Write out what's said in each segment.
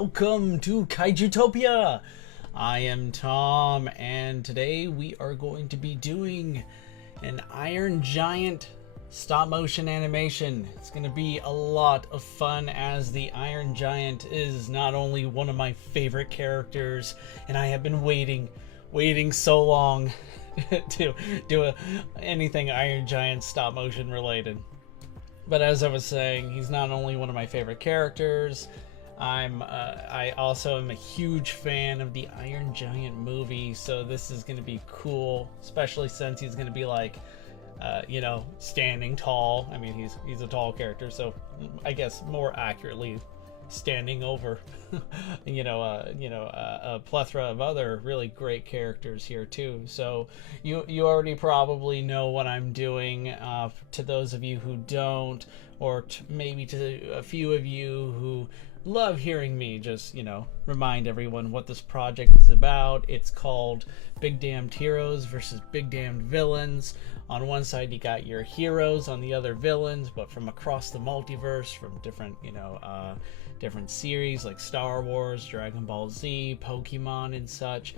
welcome to Kaijutopia. I am Tom, and today we are going to be doing an Iron Giant stop motion animation. It's going to be a lot of fun, as the Iron Giant is not only one of my favorite characters, and I have been waiting so long to do anything Iron Giant stop motion related. But as I was saying, he's not only one of my favorite characters. I also am a huge fan of the Iron Giant movie, so this is going to be cool, especially since he's going to be like, standing tall. I mean, he's a tall character, so I guess more accurately, standing over, a plethora of other really great characters here too. So you already probably know what I'm doing. To those of you who don't, or maybe to a few of you who love hearing me just remind everyone what this project is about. It's called Big Damned Heroes versus Big Damned Villains. On one side you got your heroes, on the other villains, but from across the multiverse, from different different series like Star Wars, Dragon Ball Z, Pokemon and such.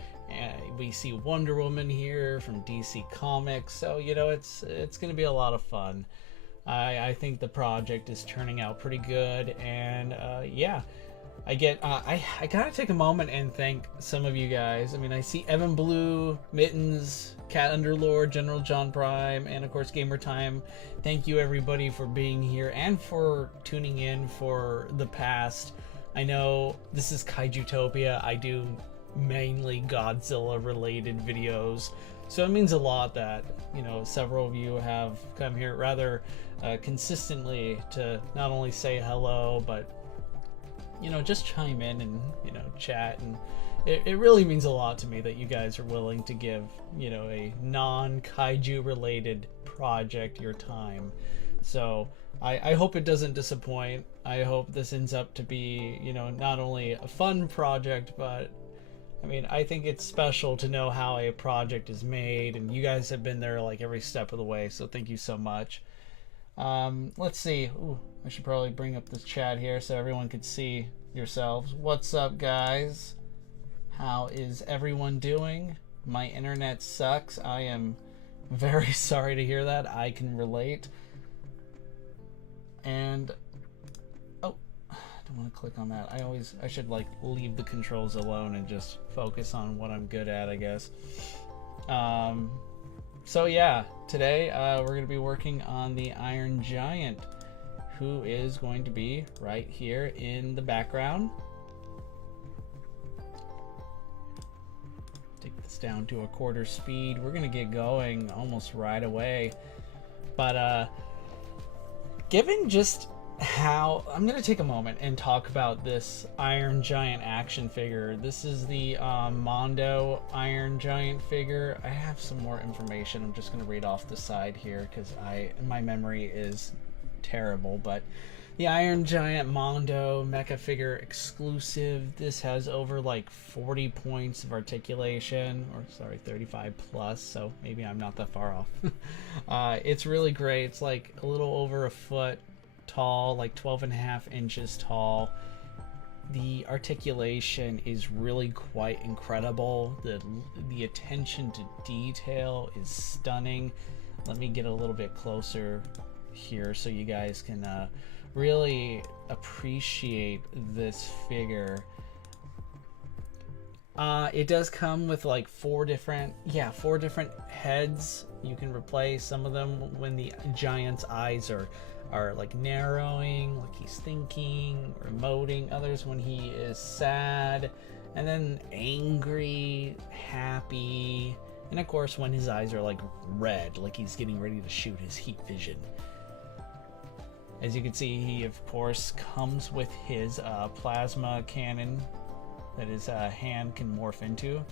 We see Wonder Woman here from DC Comics, so it's gonna be a lot of fun. I think the project is turning out pretty good, and I gotta take a moment and thank some of you guys. I mean, I see Evan Blue, Mittens, Cat Underlord, General John Prime, and of course Gamer Time. Thank you everybody for being here and for tuning in for the past. I know this is Kaijutopia. I do mainly Godzilla related videos, so it means a lot that several of you have come here rather consistently to not only say hello, but just chime in and chat, and it really means a lot to me that you guys are willing to give a non-kaiju related project your time. So I hope it doesn't disappoint. I hope this ends up to be not only a fun project, but I mean, I think it's special to know how a project is made, and you guys have been there like every step of the way, so thank you so much. Let's see. Ooh, I should probably bring up this chat here so everyone could see yourselves. What's up, guys? How is everyone doing? My internet sucks. I am very sorry to hear that. I can relate. And oh, I don't want to click on that. I should like leave the controls alone and just focus on what I'm good at, I guess. So yeah, today we're going to be working on the Iron Giant, who is going to be right here in the background. Take this down to a quarter speed. We're going to get going almost right away. But given just how, I'm going to take a moment and talk about this Iron Giant action figure. This is the Mondo Iron Giant figure. I have some more information. I'm just going to read off the side here because my memory is terrible. But the Iron Giant Mondo mecha figure exclusive. This has over like 40 points of articulation, or sorry, 35 plus, so maybe I'm not that far off. It's really great. It's like a little over a foot tall, like 12.5 inches tall. The articulation is really quite incredible. The attention to detail is stunning. Let me get a little bit closer here so you guys can really appreciate this figure. It does come with like four different heads. You can replace some of them when the giant's eyes are like narrowing, like he's thinking or emoting, others when he is sad, and then angry, happy, and of course when his eyes are like red, like he's getting ready to shoot his heat vision. As you can see, he of course comes with his plasma cannon that his hand can morph into.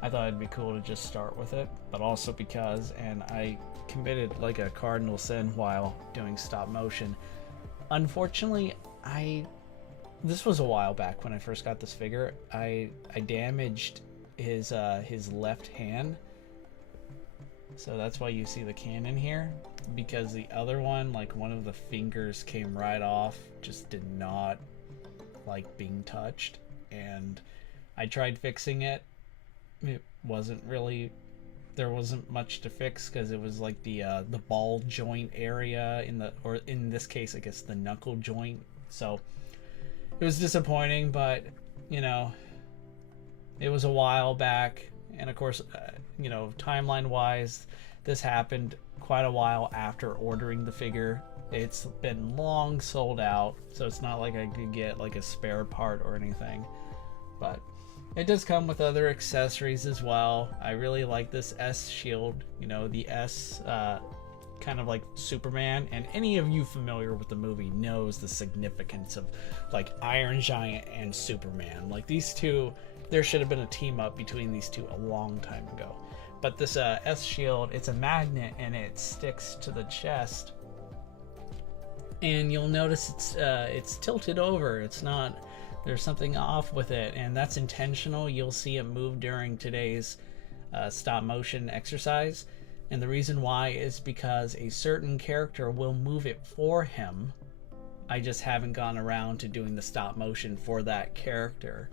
I thought it'd be cool to just start with it, but also because, and I committed like a cardinal sin while doing stop motion. Unfortunately, this was a while back when I first got this figure. I damaged his left hand, so that's why you see the cannon here, because the other one, like one of the fingers came right off, just did not like being touched, and I tried fixing it. It wasn't really, there wasn't much to fix because it was like the ball joint area in the, or in this case I guess the knuckle joint. So it was disappointing, but you know, it was a while back, and of course, you know, timeline wise, this happened quite a while after ordering the figure. It's been long sold out, so it's not like I could get like a spare part or anything. But it does come with other accessories as well. I really like this S shield, you know, the S kind of like Superman, and any of you familiar with the movie knows the significance of like Iron Giant and Superman. Like these two, there should have been a team up between these two a long time ago. But this S shield, it's a magnet and it sticks to the chest, and you'll notice it's tilted over. It's not, there's something off with it, and that's intentional. You'll see it move during today's stop motion exercise, and the reason why is because a certain character will move it for him. I just haven't gone around to doing the stop motion for that character,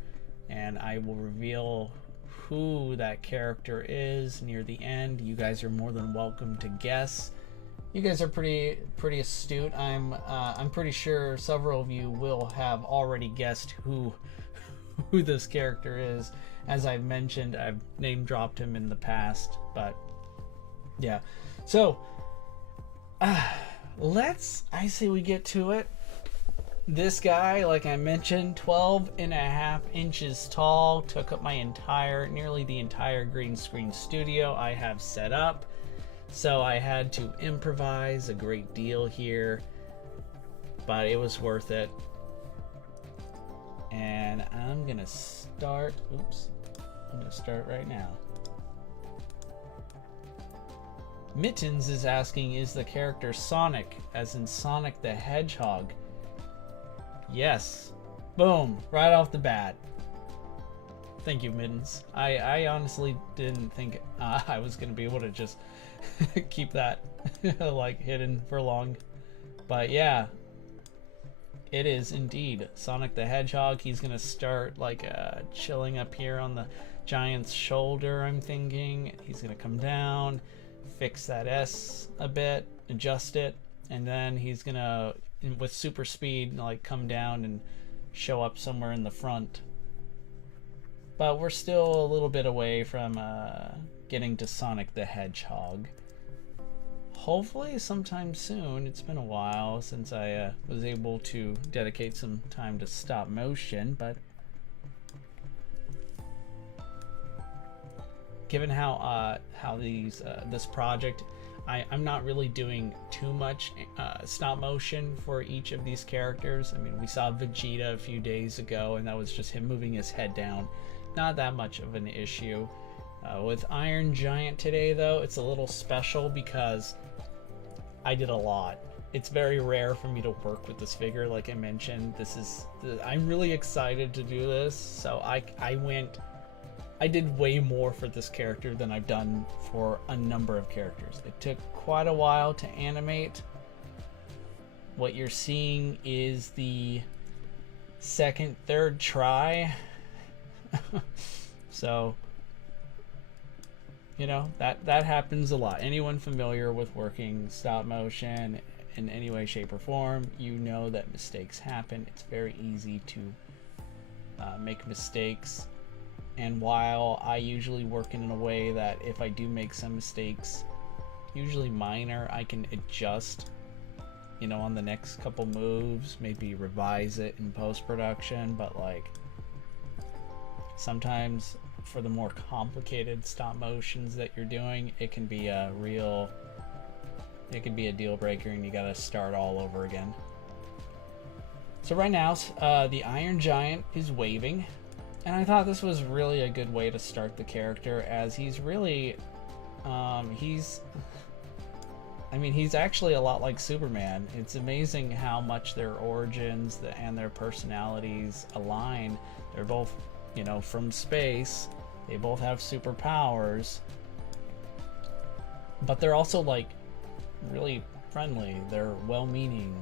and I will reveal who that character is near the end. You guys are more than welcome to guess. You guys are pretty astute. I'm pretty sure several of you will have already guessed who this character is. As I've mentioned, I've name dropped him in the past, but yeah. So I say we get to it. This guy, like I mentioned, 12.5 inches tall, took up my nearly the entire green screen studio I have set up. So I had to improvise a great deal here, but it was worth it. And I'm gonna start, I'm gonna start right now. Mittens is asking, is the character Sonic, as in Sonic the Hedgehog? Yes. Boom. Right off the bat. Thank you, Mittens. I honestly didn't think I was going to be able to just keep that like hidden for long. But yeah, it is indeed Sonic the Hedgehog. He's going to start like chilling up here on the giant's shoulder, I'm thinking. He's going to come down, fix that S a bit, adjust it, and then he's going to, with super speed, like come down and show up somewhere in the front. But we're still a little bit away from getting to Sonic the Hedgehog. Hopefully sometime soon. It's been a while since I was able to dedicate some time to stop motion, but given how this project, I'm not really doing too much stop motion for each of these characters. I mean, we saw Vegeta a few days ago, and that was just him moving his head down. Not that much of an issue. With Iron Giant today, though, it's a little special because I did a lot. It's very rare for me to work with this figure. Like I mentioned, I'm really excited to do this. So I did way more for this character than I've done for a number of characters. It took quite a while to animate. What you're seeing is the third try. So, you know, that happens a lot. Anyone familiar with working stop motion in any way, shape, or form, you know that mistakes happen. It's very easy to make mistakes. And while I usually work in a way that if I do make some mistakes, usually minor, I can adjust, you know, on the next couple moves, maybe revise it in post-production. But like sometimes for the more complicated stop motions that you're doing, it can be a deal breaker, and you gotta start all over again. So right now, the Iron Giant is waving. And I thought this was really a good way to start the character, as he's really, he's actually a lot like Superman. It's amazing how much their origins and their personalities align. They're both, you know, from space. They both have superpowers. But they're also like really friendly. They're well-meaning.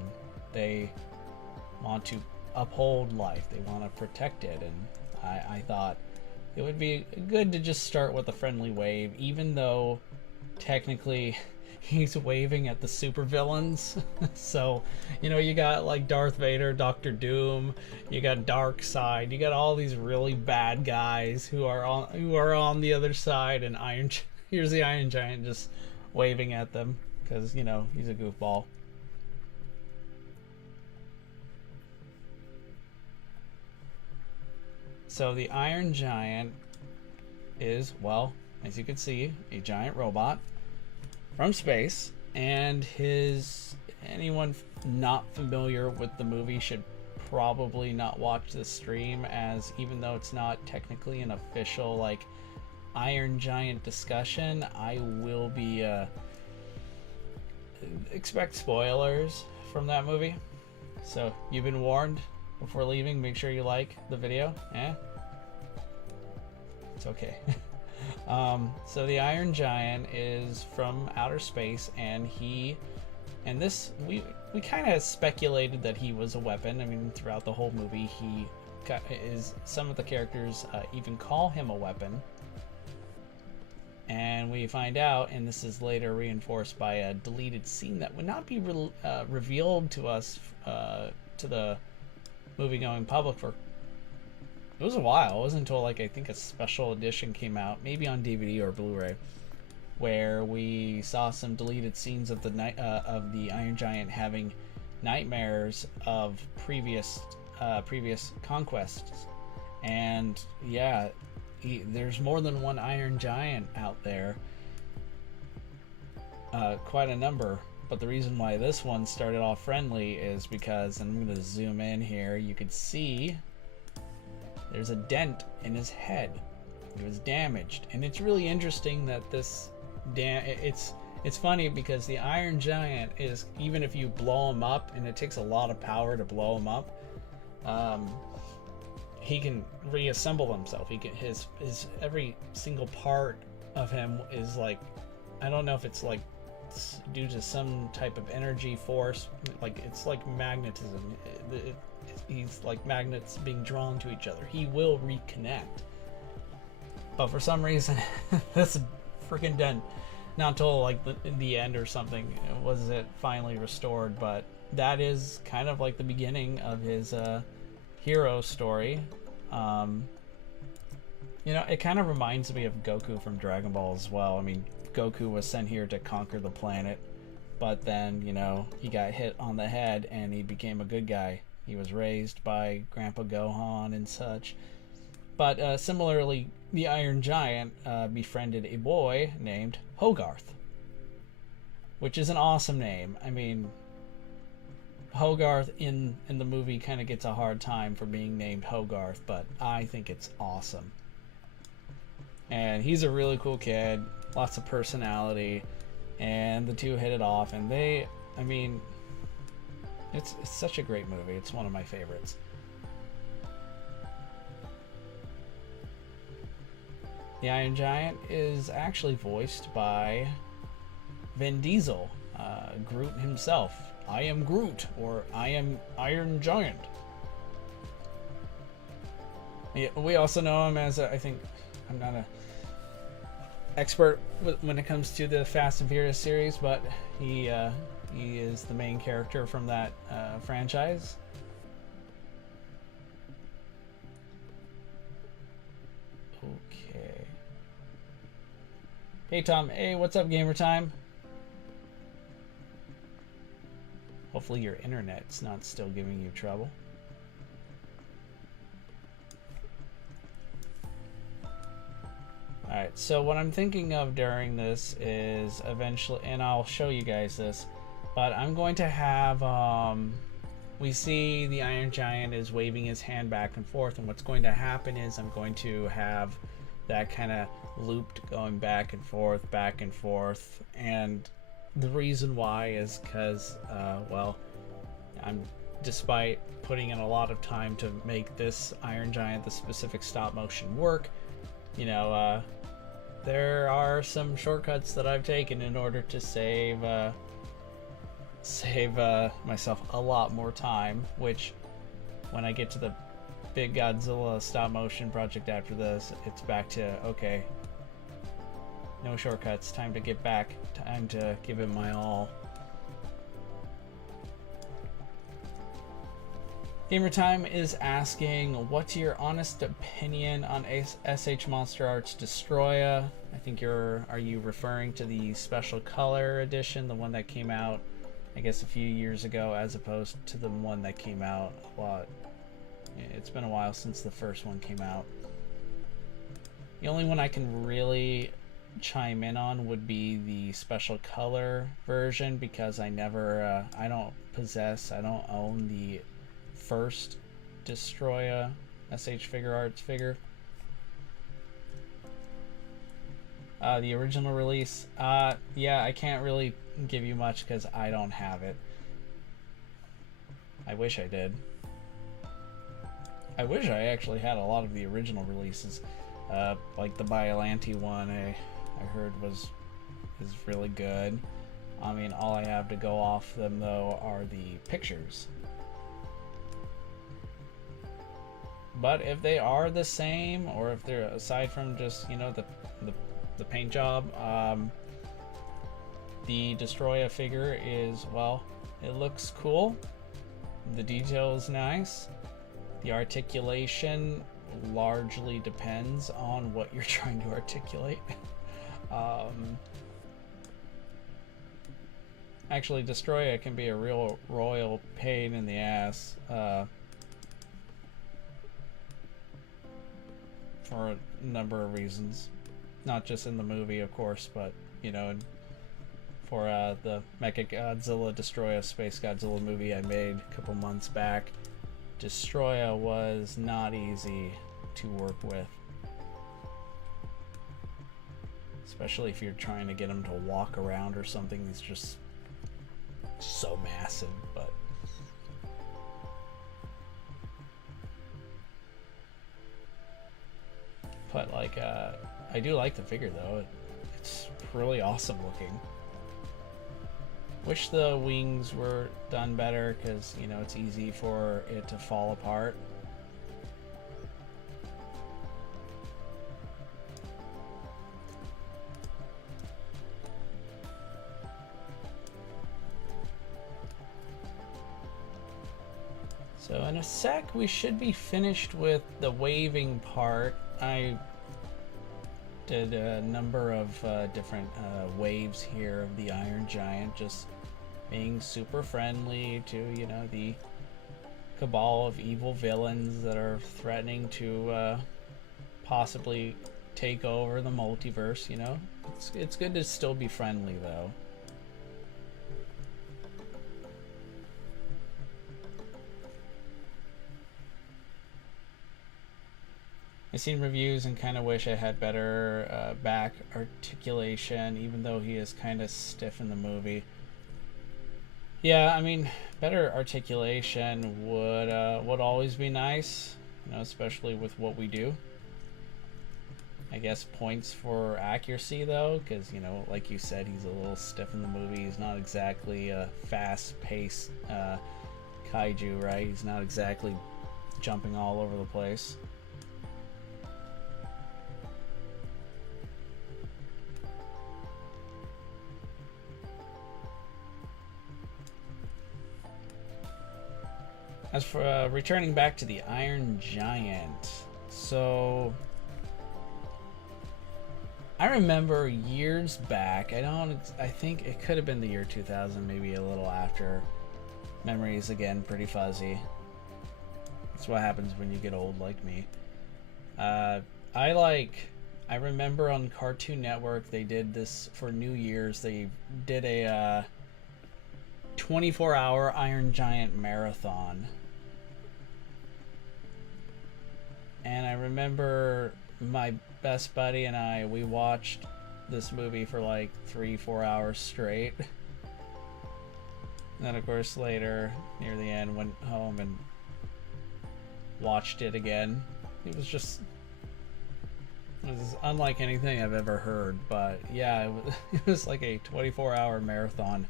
They want to uphold life. They want to protect it, and I thought it would be good to just start with a friendly wave, even though technically he's waving at the supervillains. So, you know, you got like Darth Vader, Doctor Doom, you got Darkseid, you got all these really bad guys who are on the other side, and here's the Iron Giant just waving at them because, you know, he's a goofball. So the Iron Giant is, well, as you can see, a giant robot from space, and anyone not familiar with the movie should probably not watch this stream, as even though it's not technically an official like Iron Giant discussion, I will be expect spoilers from that movie. So you've been warned. Before leaving, make sure you like the video. It's okay. So the Iron Giant is from outer space, and we kind of speculated that he was a weapon. I mean, throughout the whole movie, some of the characters even call him a weapon. And we find out, and this is later reinforced by a deleted scene that would not be revealed to us, to the movie-going public for it was a while. It wasn't until like I think a special edition came out, maybe on DVD or Blu-ray, where we saw some deleted scenes of the Iron Giant having nightmares of previous conquests. And yeah, there's more than one Iron Giant out there, quite a number. But the reason why this one started off friendly is because, and I'm going to zoom in here, you could see there's a dent in his head. It was damaged. And it's really interesting that it's funny because the Iron Giant is, even if you blow him up, and it takes a lot of power to blow him up, he can reassemble himself. His every single part of him is like, I don't know if it's like due to some type of energy force, like it's like magnetism. He's like magnets being drawn to each other. He will reconnect, but for some reason this freaking dent, not until like the end or something was it finally restored. But that is kind of like the beginning of his hero story. You know, it kind of reminds me of Goku from Dragon Ball as well. I mean, Goku was sent here to conquer the planet, but then, you know, he got hit on the head and he became a good guy. He was raised by Grandpa Gohan and such. But similarly, the Iron Giant befriended a boy named Hogarth, which is an awesome name. I mean, Hogarth in the movie kind of gets a hard time for being named Hogarth, but I think it's awesome. And he's a really cool kid, lots of personality, and the two hit it off, and I mean, it's such a great movie. It's one of my favorites. The Iron Giant is actually voiced by Vin Diesel, Groot himself. I am Groot, or I am Iron Giant. Yeah, we also know him as I think, I'm not a expert when it comes to the Fast and Furious series, but he is the main character from that franchise. Okay. Hey Tom, hey, what's up, Gamer Time? Hopefully your internet's not still giving you trouble. Alright, so what I'm thinking of during this is eventually, and I'll show you guys this, but I'm going to have, we see the Iron Giant is waving his hand back and forth, and what's going to happen is I'm going to have that kind of looped going back and forth, and the reason why is because, well, despite putting in a lot of time to make this Iron Giant, the specific stop motion work, you know, there are some shortcuts that I've taken in order to save myself a lot more time, which when I get to the big Godzilla stop motion project after this, it's back to, okay, no shortcuts, time to get back, time to give it my all. Gamer Time is asking, what's your honest opinion on SH Monster Arts Destroya? I think are you referring to the special color edition, the one that came out, I guess, a few years ago, as opposed to the one that came out a lot. It's been a while since the first one came out. The only one I can really chime in on would be the special color version, because I don't own the first Destroya SH Figure Arts figure. The original release, yeah, I can't really give you much because I don't have it. I wish I did. I wish I actually had a lot of the original releases, like the Biollante one. I heard is really good. I mean, all I have to go off them though are the pictures. But if they are the same, or if they're, aside from just, you know, the paint job, the Destroya figure is, well, it looks cool. The detail is nice. The articulation largely depends on what you're trying to articulate. Actually, Destroya can be a real royal pain in the ass. For a number of reasons, not just in the movie, of course, but, you know, for the Mechagodzilla Destroya Space Godzilla movie I made a couple months back, Destroya was not easy to work with, especially if you're trying to get him to walk around or something that's just so massive. But like, I do like the figure though. It's really awesome looking. Wish the wings were done better, because, you know, it's easy for it to fall apart. So in a sec, we should be finished with the waving part. I did a number of different waves here of the Iron Giant, just being super friendly to, you know, the cabal of evil villains that are threatening to possibly take over the multiverse. You know, it's good to still be friendly though. I've seen reviews and kind of wish I had better back articulation, even though he is kind of stiff in the movie. Yeah, I mean, better articulation would always be nice, you know, especially with what we do. I guess points for accuracy though, because, you know, like you said, he's a little stiff in the movie. He's not exactly a fast-paced kaiju, right? He's not exactly jumping all over the place. As for returning back to the Iron Giant, so I remember years back, I think it could have been the year 2000, maybe a little after. Memories, again, pretty fuzzy. That's what happens when you get old like me. I remember on Cartoon Network, they did this for New Year's. They did a 24-hour Iron Giant marathon. And I remember my best buddy and I, we watched this movie for like 3-4 hours straight. And then, of course, later, near the end, went home and watched it again. It was unlike anything I've ever heard. But yeah, it was like a 24-hour marathon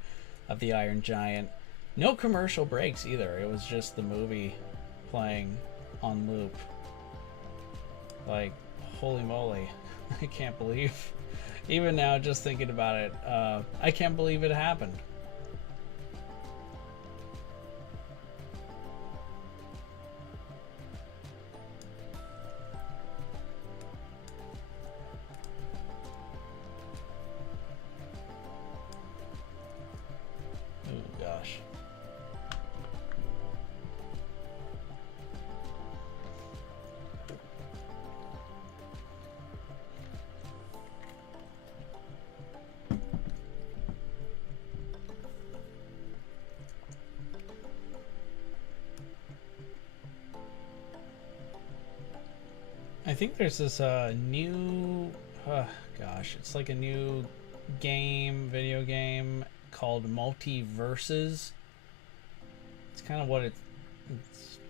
of the Iron Giant. No commercial breaks either. It was just the movie playing on loop. Like, holy moly. I can't believe, even now just thinking about it, I can't believe it happened. Oh gosh. I think there's this new, gosh, it's like a new video game called Multiverses. It's kind of what it's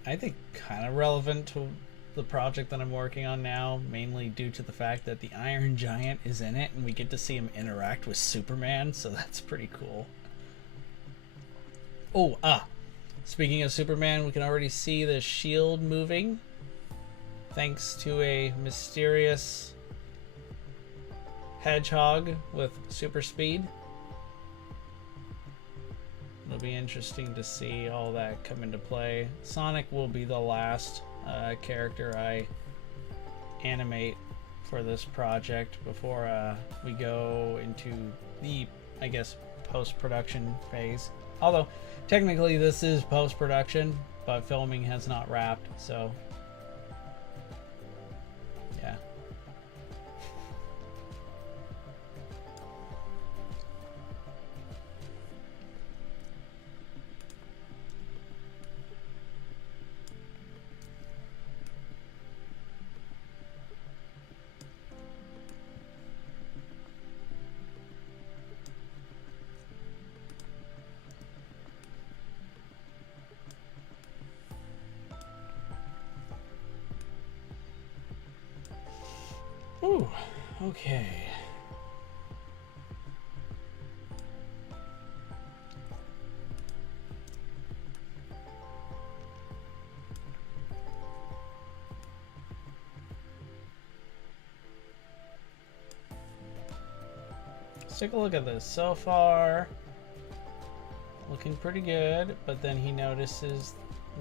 I think kind of relevant to the project that I'm working on now, mainly due to the fact that the Iron Giant is in it and we get to see him interact with Superman, so that's pretty cool. Oh, speaking of Superman, we can already see the shield moving thanks to a mysterious hedgehog with super speed. It'll be interesting to see all that come into play. Sonic will be the last character I animate for this project before we go into the, I guess, post-production phase. Although, technically this is post-production, but filming has not wrapped, so yeah. Ooh, okay. Let's take a look at this. So far, looking pretty good, but then he notices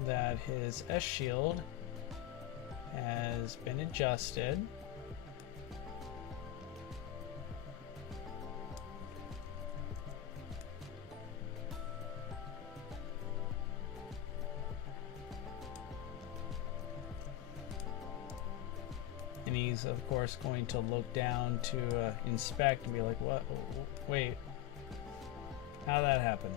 that his S shield has been adjusted. And he's, of course, going to look down to inspect and be like, what? Wait. How'd that happen?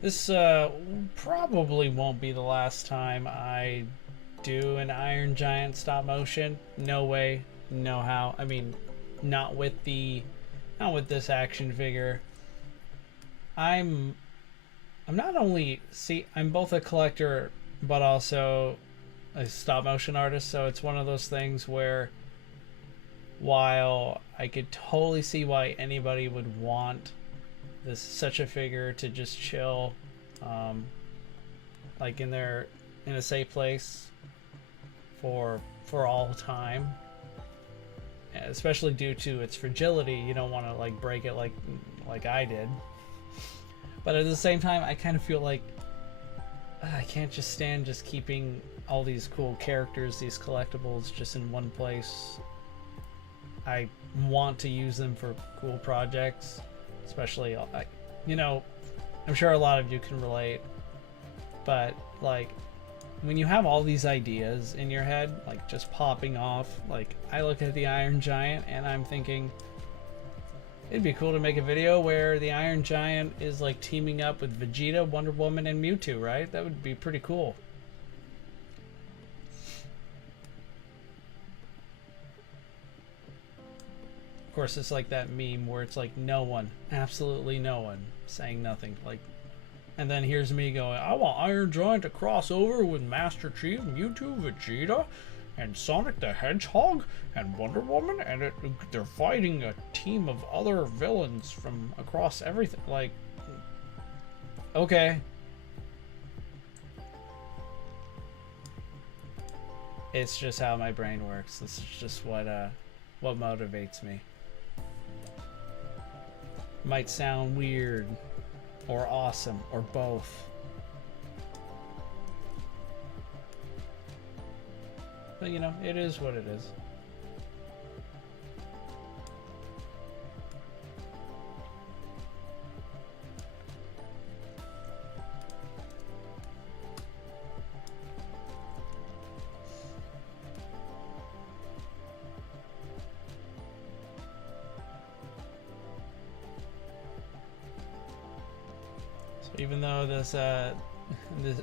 This probably won't be the last time I do an Iron Giant stop motion. No way, no how. I mean, not with this action figure. I'm not only, I'm both a collector but also a stop motion artist, so it's one of those things where while I could totally see why anybody would want such a figure to just chill like in a safe place for all time, especially due to its fragility, you don't want to like break it like I did. But at the same time, I kind of feel like I can't just stand just keeping all these cool characters, these collectibles, just in one place. I want to use them for cool projects, especially, you know, I'm sure a lot of you can relate, but like when you have all these ideas in your head, like just popping off, like I look at the Iron Giant and I'm thinking, it'd be cool to make a video where the Iron Giant is like teaming up with Vegeta, Wonder Woman, and Mewtwo, right? That would be pretty cool. Of course, it's like that meme where it's like no one, absolutely no one, saying nothing. Like, and then here's me going, I want Iron Giant to cross over with Master Chief, Mewtwo, Vegeta, and Sonic the Hedgehog and Wonder Woman, and they're fighting a team of other villains from across everything. Like, okay. It's just how my brain works. This is just what motivates me. Might sound weird, or awesome, or both. But you know, it is what it is. So even though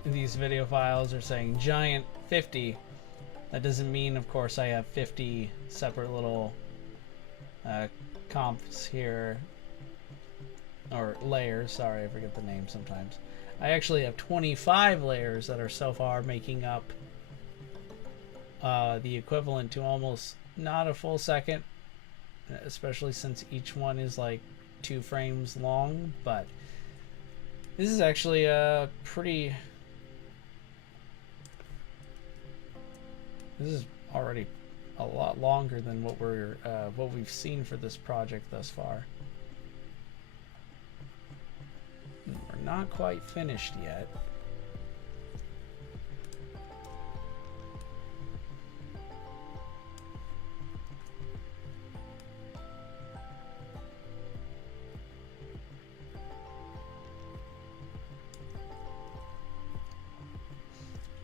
these video files are saying giant 50, that doesn't mean, of course, I have 50 separate little comps here, or layers. Sorry, I forget the name sometimes. I actually have 25 layers that are so far making up the equivalent to almost not a full second, especially since each one is like 2 frames long. But this is actually a pretty... This is already a lot longer than what we've seen for this project thus far. We're not quite finished yet.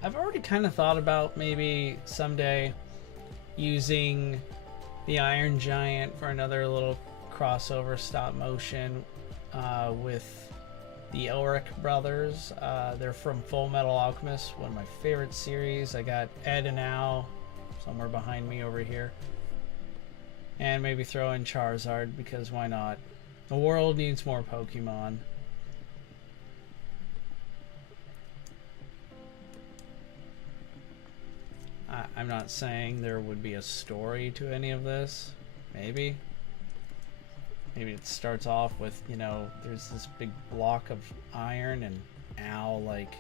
I've already kind of thought about maybe someday using the Iron Giant for another little crossover stop motion with the Elric brothers. They're from Full Metal Alchemist, one of my favorite series. I got Ed and Al somewhere behind me over here. And maybe throw in Charizard, because why not? The world needs more Pokemon. I'm not saying there would be a story to any of this. Maybe. Maybe it starts off with, you know, there's this big block of iron and Al, like,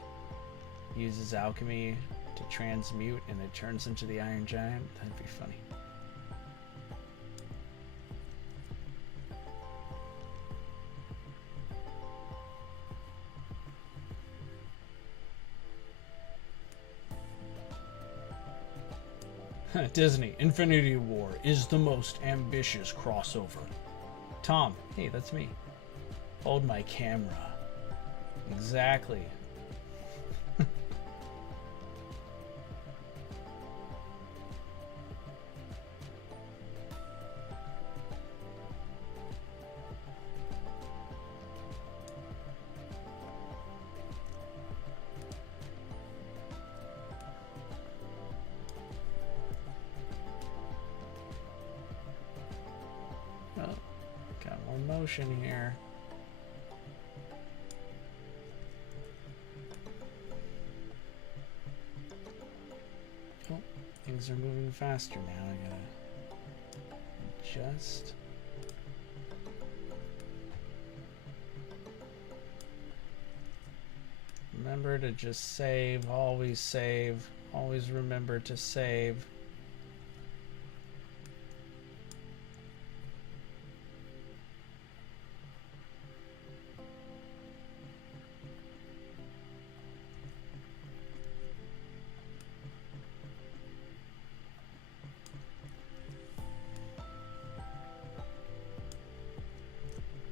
uses alchemy to transmute and it turns into the Iron Giant. That'd be funny. Disney, Infinity War is the most ambitious crossover. Tom, hey, that's me. Hold my camera. Exactly. Motion here. Oh, things are moving faster now. I gotta adjust. Remember to just save, always remember to save.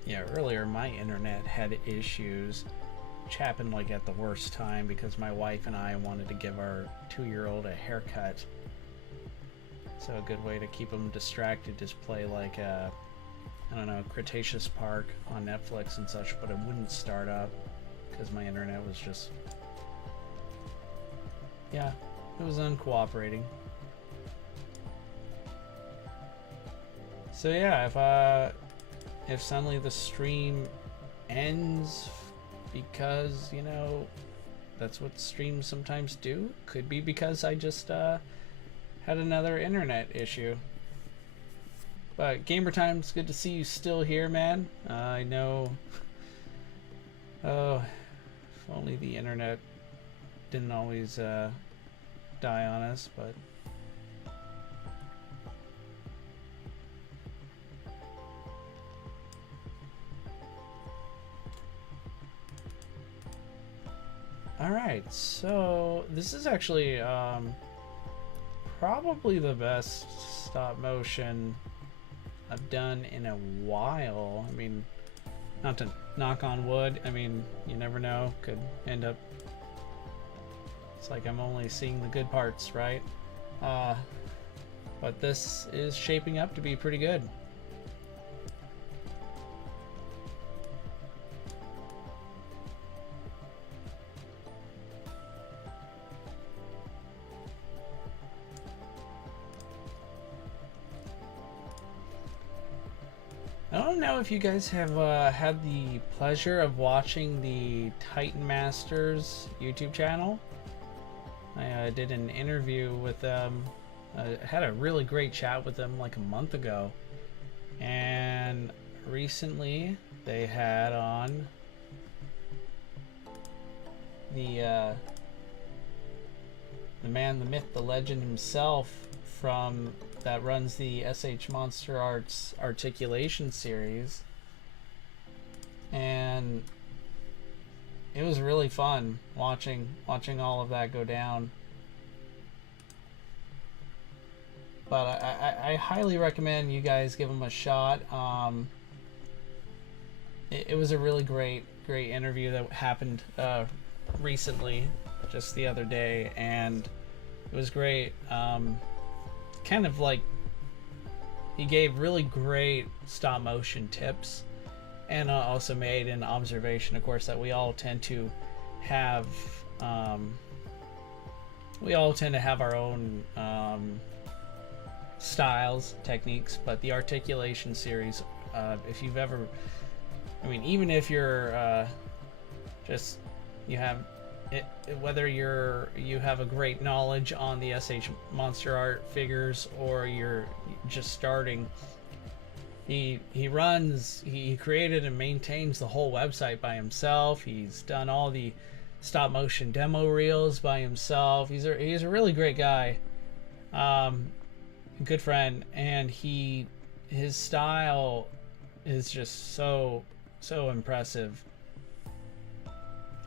Yeah, earlier my internet had issues, which happened like at the worst time because my wife and I wanted to give our 2-year-old a haircut. So a good way to keep him distracted is play like I don't know, Cretaceous Park on Netflix and such, but it wouldn't start up because my internet was just, yeah, it was uncooperating. So yeah, if suddenly the stream ends because, you know, that's what streams sometimes do. Could be because I just had another internet issue. But Gamer Time's good to see you still here, man. I know. Oh, if only the internet didn't always die on us, but. Alright, so this is actually probably the best stop motion I've done in a while. I mean, not to knock on wood, I mean, you never know, could end up, it's like I'm only seeing the good parts, right? But this is shaping up to be pretty good. I don't know if you guys have had the pleasure of watching the Titan Masters YouTube channel. I did an interview with them. I had a really great chat with them like a month ago. And recently they had on the man, the myth, the legend himself from that runs the SH Monster Arts articulation series, and it was really fun watching all of that go down. But I highly recommend you guys give them a shot. It was a really great interview that happened recently, just the other day, and it was great. Kind of like, he gave really great stop motion tips, and also made an observation, of course, that we all tend to have our own styles, techniques, but the articulation series, if you've ever, I mean, even if you're just, you have it, whether you have a great knowledge on the SH Monster Art figures or you're just starting, he created and maintains the whole website by himself. He's done all the stop motion demo reels by himself. He's a really great guy, good friend, and his style is just so impressive,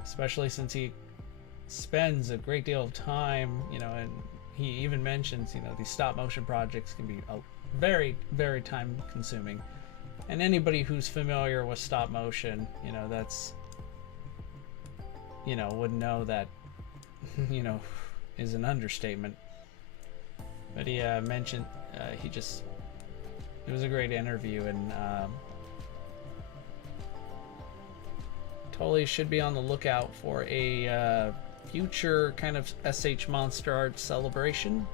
especially since he spends a great deal of time, you know, and he even mentions, you know, these stop motion projects can be very time consuming, and anybody who's familiar with stop motion, you know, that's, you know, would know that, you know, is an understatement. But he mentioned it was a great interview, and totally should be on the lookout for a future kind of SH Monster Arts celebration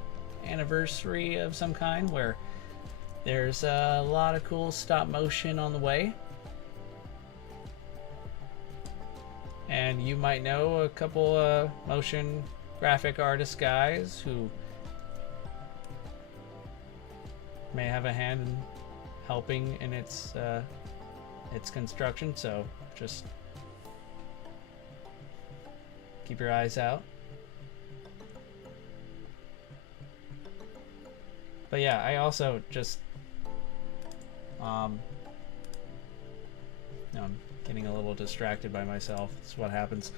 anniversary of some kind, where there's a lot of cool stop motion on the way, and you might know a couple motion graphic artist guys who may have a hand in helping in its construction, so just keep your eyes out. But yeah, I also just I'm getting a little distracted by myself. That's what happens.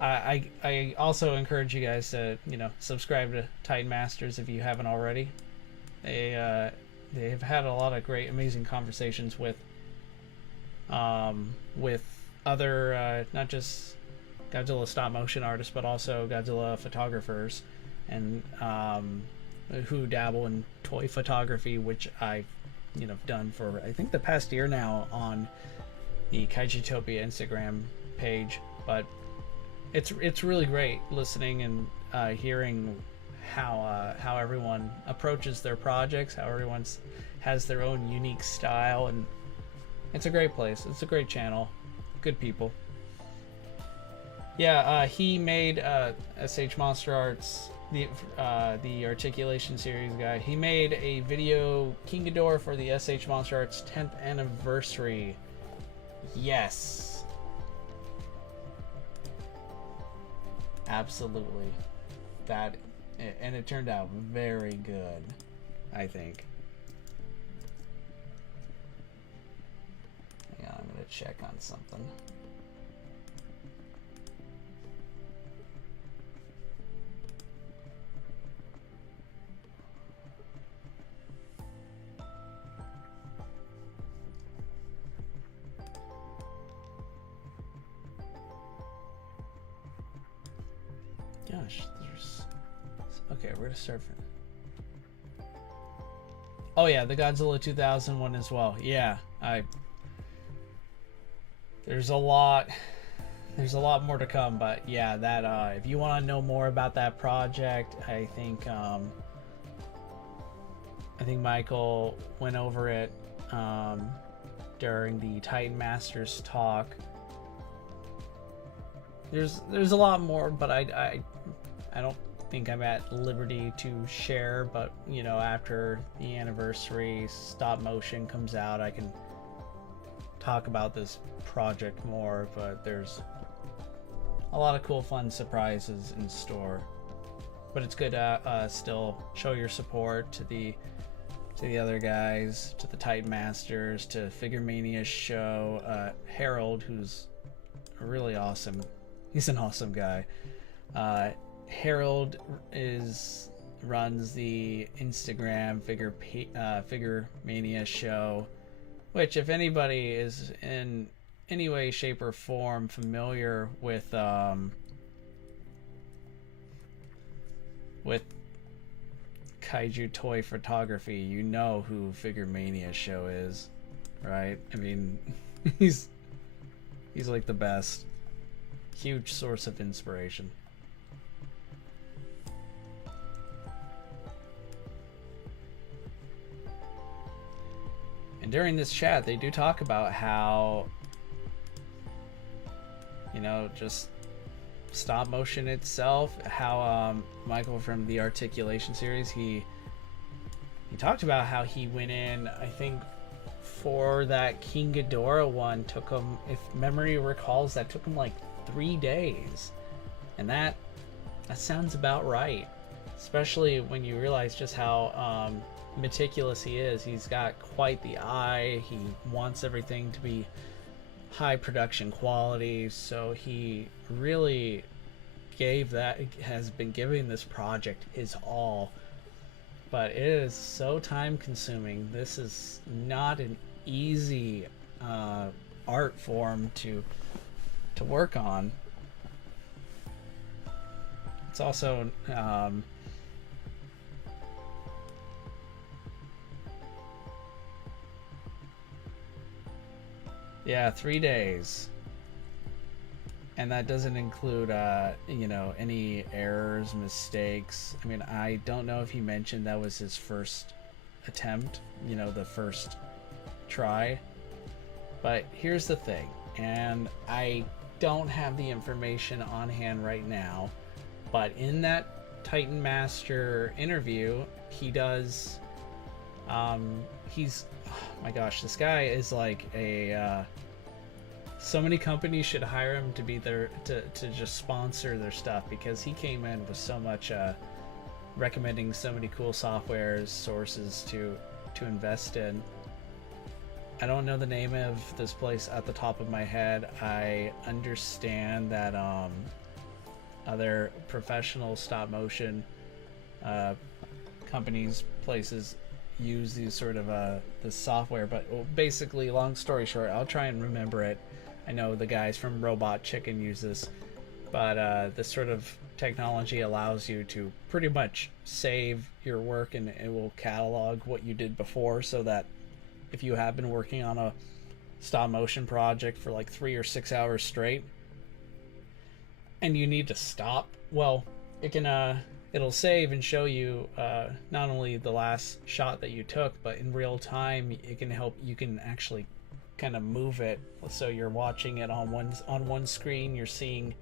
I also encourage you guys to, you know, subscribe to Titan Masters if you haven't already. They've had a lot of great, amazing conversations with other not just Godzilla stop motion artists, but also Godzilla photographers, and who dabble in toy photography, which I've, you know, done for I think the past year now on the Kaijutopia Instagram page. But it's really great listening and hearing how everyone approaches their projects, how everyone has their own unique style, and it's a great place. It's a great channel, good people. Yeah, he made SH Monster Arts the articulation series guy. He made a video King Ghidorah for the SH Monster Arts 10th anniversary. Yes. Absolutely. That, and it turned out very good, I think. Hang on, I'm gonna check on something. Gosh, there's... Okay, we're gonna start from... Oh yeah, the Godzilla 2000 one as well. Yeah, there's a lot more to come, but yeah, that if you want to know more about that project, I think Michael went over it during the Titan Masters talk. There's a lot more, but I don't think I'm at liberty to share, but you know, after the anniversary stop motion comes out, I can talk about this project more. But there's a lot of cool fun surprises in store, but it's good to still show your support to the other guys, to the Titan Masters, to Figure Mania's show, Harold, who's really awesome. He's an awesome guy. Harold runs the Instagram Figure Mania show, which if anybody is in any way, shape, or form familiar with kaiju toy photography, you know who Figure Mania show is, right? I mean, he's like the best. Huge source of inspiration. And during this chat, they do talk about how, you know, just stop motion itself, how Michael from the Articulation series, he talked about how he went in, I think for that King Ghidorah one, took him, if memory recalls, that took him like 3 days, and that sounds about right, especially when you realize just how meticulous he is. He's got quite the eye. He wants everything to be high production quality, so he really has been giving this project his all, but it is so time consuming. This is not an easy art form to work on. It's also yeah, 3 days, and that doesn't include you know, any errors, mistakes. I mean, I don't know if he mentioned that was his first attempt, you know, the first try, but here's the thing, and I don't have the information on hand right now, but in that Titan Master interview, he does he's, oh my gosh, this guy is like a so many companies should hire him to be there to just sponsor their stuff, because he came in with so much recommending so many cool softwares, sources to invest in. I don't know the name of this place at the top of my head. I understand that other professional stop motion companies, places use these sort of this software, but basically, long story short, I'll try and remember it. I know the guys from Robot Chicken use this, but this sort of technology allows you to pretty much save your work, and it will catalog what you did before, so that if you have been working on a stop motion project for like 3 or 6 hours straight and you need to stop, well, it can it'll save and show you not only the last shot that you took, but in real time it can help. You can actually kind of move it, so you're watching it on one screen, you're seeing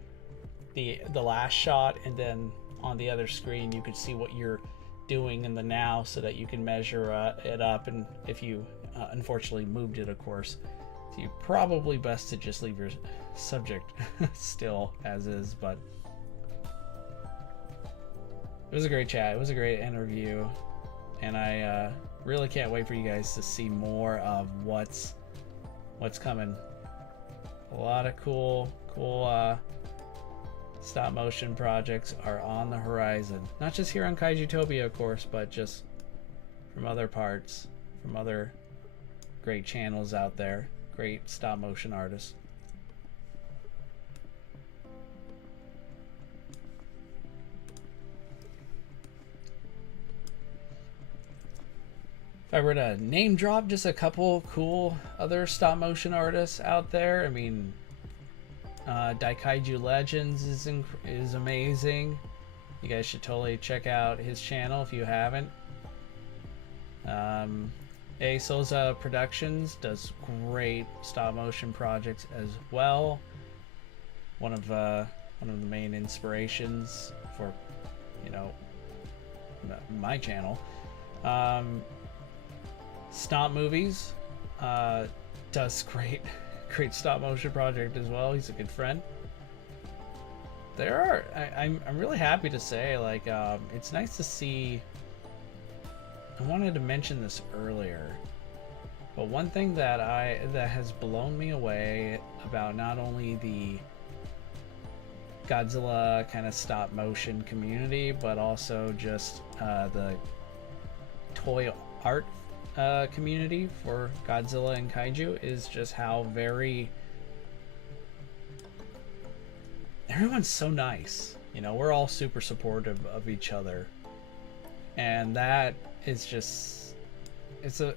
the last shot, and then on the other screen, you could see what you're doing in the now, so that you can measure it up. And if you unfortunately moved it, of course, so you're probably best to just leave your subject still as is. But it was a great chat. It was a great interview, and I really can't wait for you guys to see more of what's coming. A lot of cool stop motion projects are on the horizon. Not just here on Kaijutopia, of course, but just from other parts, from other great channels out there, great stop motion artists. If I were to name drop just a couple cool other stop motion artists out there, I mean, Daikaiju Legends is amazing. You guys should totally check out his channel if you haven't. A Souza Productions does great stop motion projects as well. One of the main inspirations for, you know, my channel. Stomp Movies does great stop motion project as well. He's a good friend. I'm really happy to say, like, it's nice to see. I wanted to mention this earlier, but one thing that has blown me away about not only the Godzilla kind of stop motion community, but also just the toy art community for Godzilla and Kaiju, is just how everyone's so nice. You know, we're all super supportive of each other, and that is just, it's a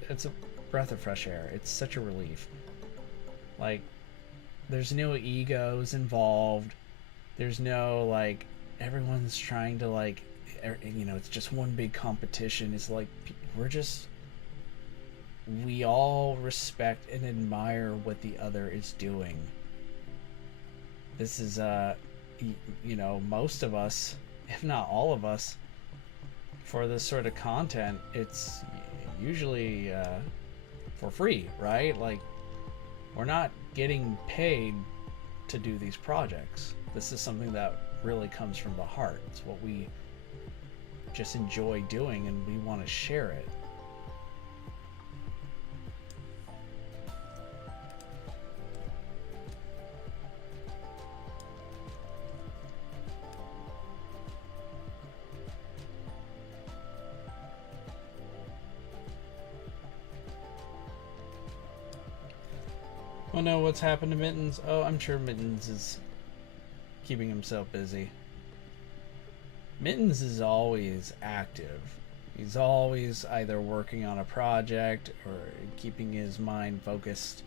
breath of fresh air. It's such a relief. Like, there's no egos involved. There's no, like, everyone's trying to, like, you know, it's just one big competition. It's like, we all respect and admire what the other is doing. This is, you know, most of us, if not all of us, for this sort of content, it's usually for free, right? Like, we're not getting paid to do these projects. This is something that really comes from the heart. It's what we just enjoy doing, and we want to share it. Oh no, what's happened to Mittens? Oh, I'm sure Mittens is keeping himself busy. Mittens is always active. He's always either working on a project or keeping his mind focused.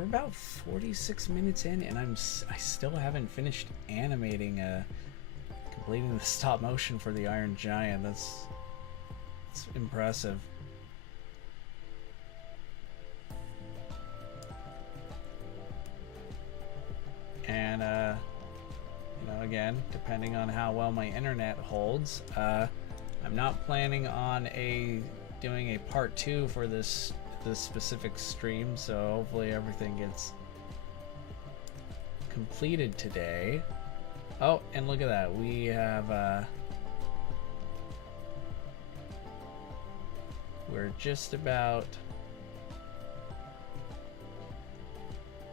About 46 minutes in, and I still haven't finished animating completing the stop motion for the Iron Giant. That's impressive. And you know, again, depending on how well my internet holds, I'm not planning on doing a part 2 for this specific stream, so hopefully everything gets completed today. Oh, and look at that, we have we're just about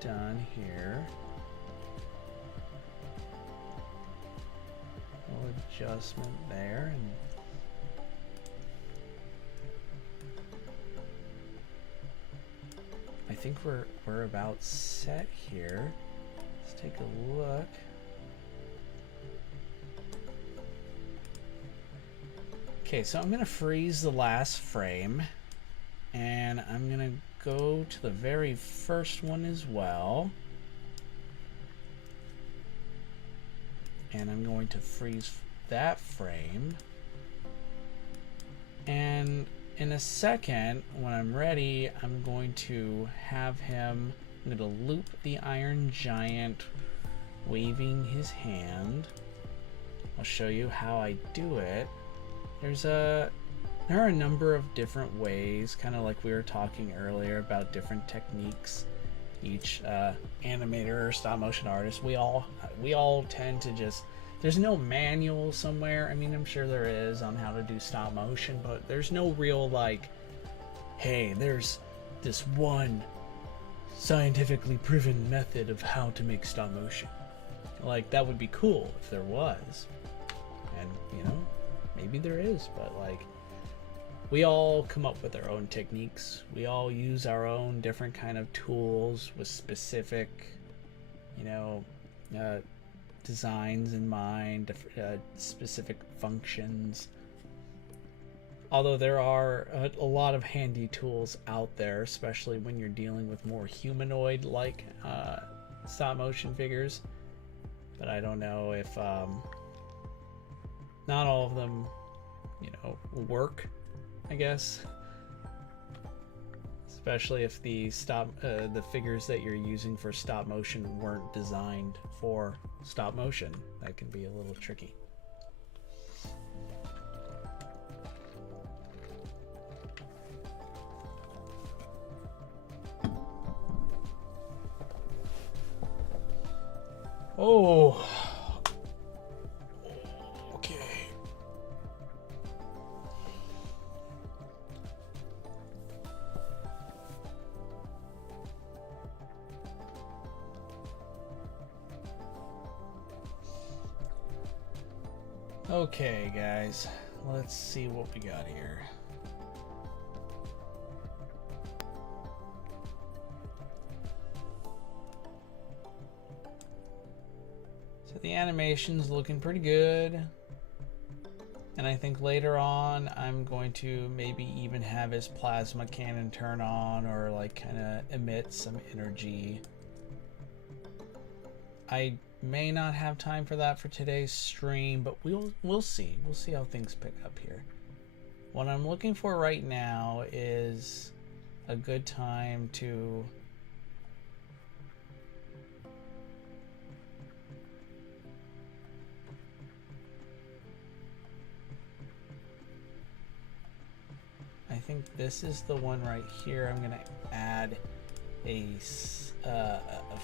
done here. A little adjustment there, and I think we're about set here. Let's take a look. Okay, so I'm gonna freeze the last frame, and I'm gonna go to the very first one as well, and I'm going to freeze that frame. And in a second, when I'm ready, I'm going to have him, I'm going to loop the Iron Giant waving his hand. I'll show you how I do it. There are a number of different ways, kind of like we were talking earlier about different techniques. Each animator or stop motion artist, we all tend to just, there's no manual somewhere. I mean, I'm sure there is on how to do stop motion, but there's no real like, hey, there's this one scientifically proven method of how to make stop motion. Like, that would be cool if there was. And, you know, maybe there is, but like, we all come up with our own techniques. We all use our own different kind of tools with specific, you know, designs in mind, specific functions. Although there are a lot of handy tools out there, especially when you're dealing with more humanoid-like stop motion figures. But I don't know if not all of them, you know, work, I guess. Especially if the figures that you're using for stop motion weren't designed for stop motion. That can be a little tricky. Oh, okay. Okay, guys, let's see what we got here. The animation's looking pretty good, and I think later on I'm going to maybe even have his plasma cannon turn on, or like kind of emit some energy. I may not have time for that for today's stream, but we'll see. We'll see how things pick up here. What I'm looking for right now is a good time to I think this is the one right here. I'm gonna add a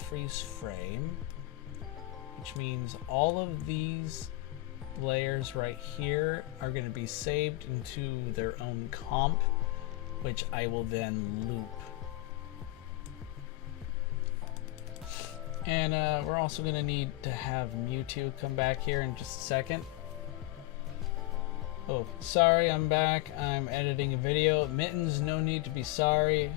freeze frame, which means all of these layers right here are going to be saved into their own comp, which I will then loop. And we're also going to need to have Mewtwo come back here in just a second. Oh, sorry, I'm back. I'm editing a video. Mittens, no need to be sorry.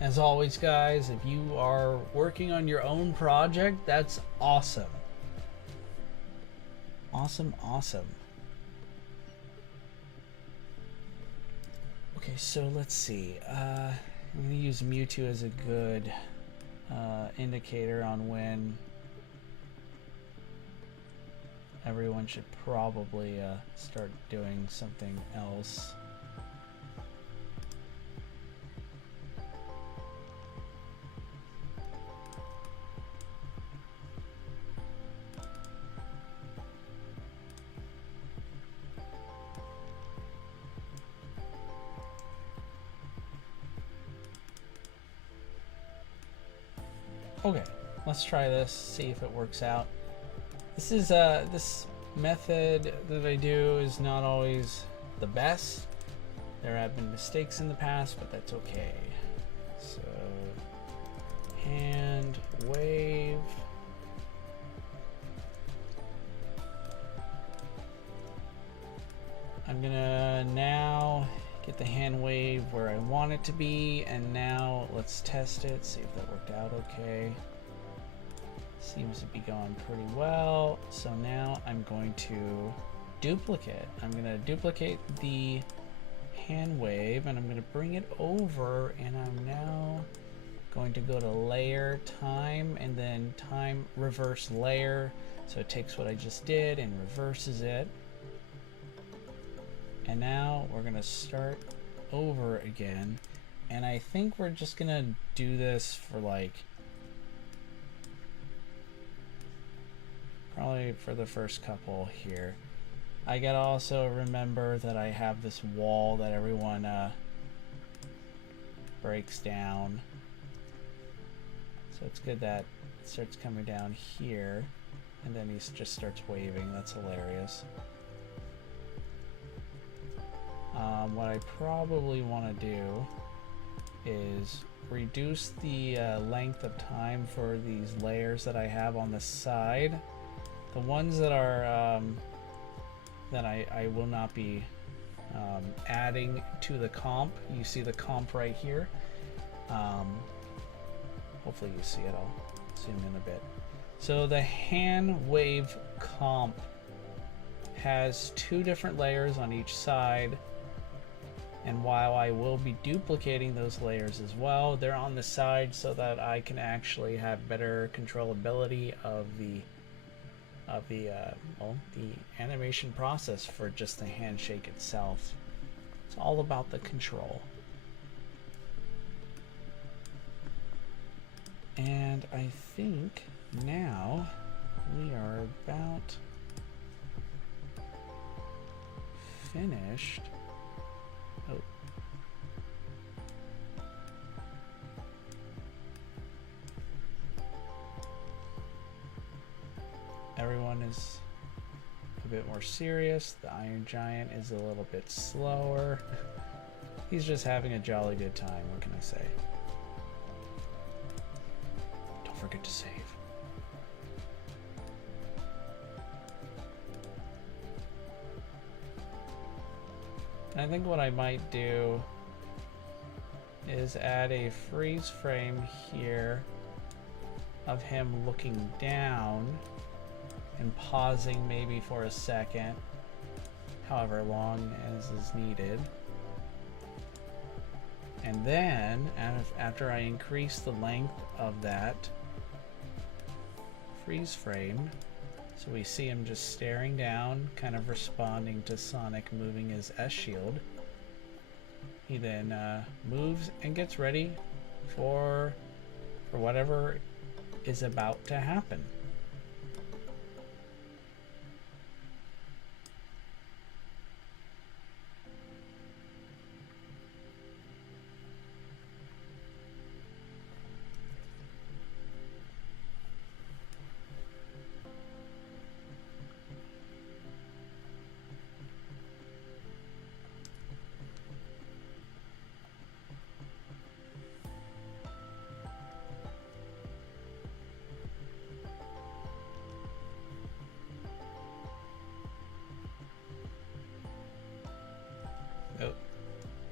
As always, guys, if you are working on your own project, that's awesome. Awesome, awesome. Okay, so let's see. I'm going to use Mewtwo as a good indicator on when everyone should probably start doing something else. Okay, let's try this, see if it works out. This is this method that I do is not always the best. There have been mistakes in the past, but that's okay. So, hand wave. I'm gonna now get the hand wave where I want it to be, and now let's test it, see if that worked out okay. Seems to be going pretty well. So now I'm going to duplicate. I'm going to duplicate the hand wave, and I'm going to bring it over, and I'm now going to go to layer time, and then time reverse layer So it takes what I just did and reverses it. And now we're gonna start over again. And I think we're just gonna do this for like, probably for the first couple here. I gotta also remember that I have this wall that everyone breaks down. So it's good that it starts coming down here, and then he just starts waving. That's hilarious. What I probably want to do is reduce the length of time for these layers that I have on the side. The ones that are that I will not be adding to the comp. You see the comp right here. Hopefully you see it. I'll zoom in a bit. So the hand wave comp has 2 different layers on each side. And while I will be duplicating those layers as well, they're on the side so that I can actually have better controllability of the animation process for just the handshake itself. It's all about the control. And I think now we are about finished. Oh. Everyone is a bit more serious. The Iron Giant is a little bit slower. He's just having a jolly good time, what can I say? Don't forget to save. And I think what I might do is add a freeze frame here of him looking down and pausing maybe for a second, however long as is needed. And then after I increase the length of that freeze frame, so we see him just staring down, kind of responding to Sonic moving his S shield. He then moves and gets ready for whatever is about to happen. Oh,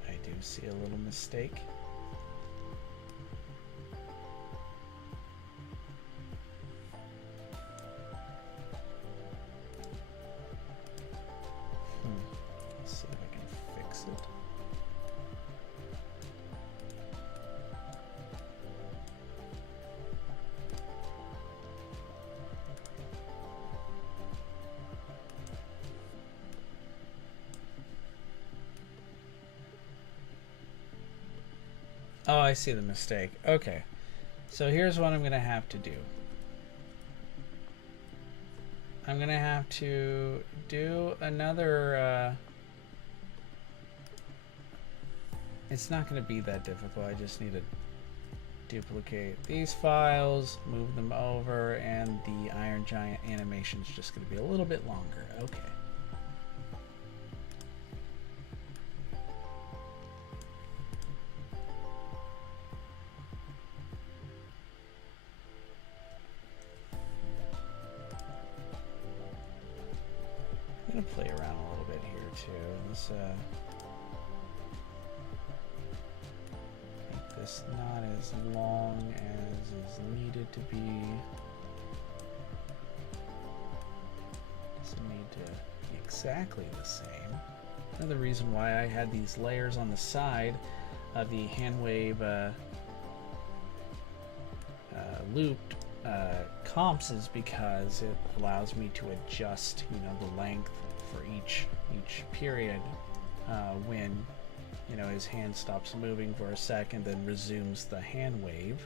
I do see a little mistake. Let's see if I can fix it. Oh, I see the mistake. Okay. So here's what I'm going to have to do. I'm going to have to do another... it's not going to be that difficult. I just need to duplicate these files, move them over, and the Iron Giant animation is just going to be a little bit longer. Okay. I'm gonna play around a little bit here too. Let's make this not as long as is needed to be. Doesn't need to be exactly the same. Another reason why I had these layers on the side of the hand wave looped comps is because it allows me to adjust, you know, the length for each period when, you know, his hand stops moving for a second, then resumes the hand wave.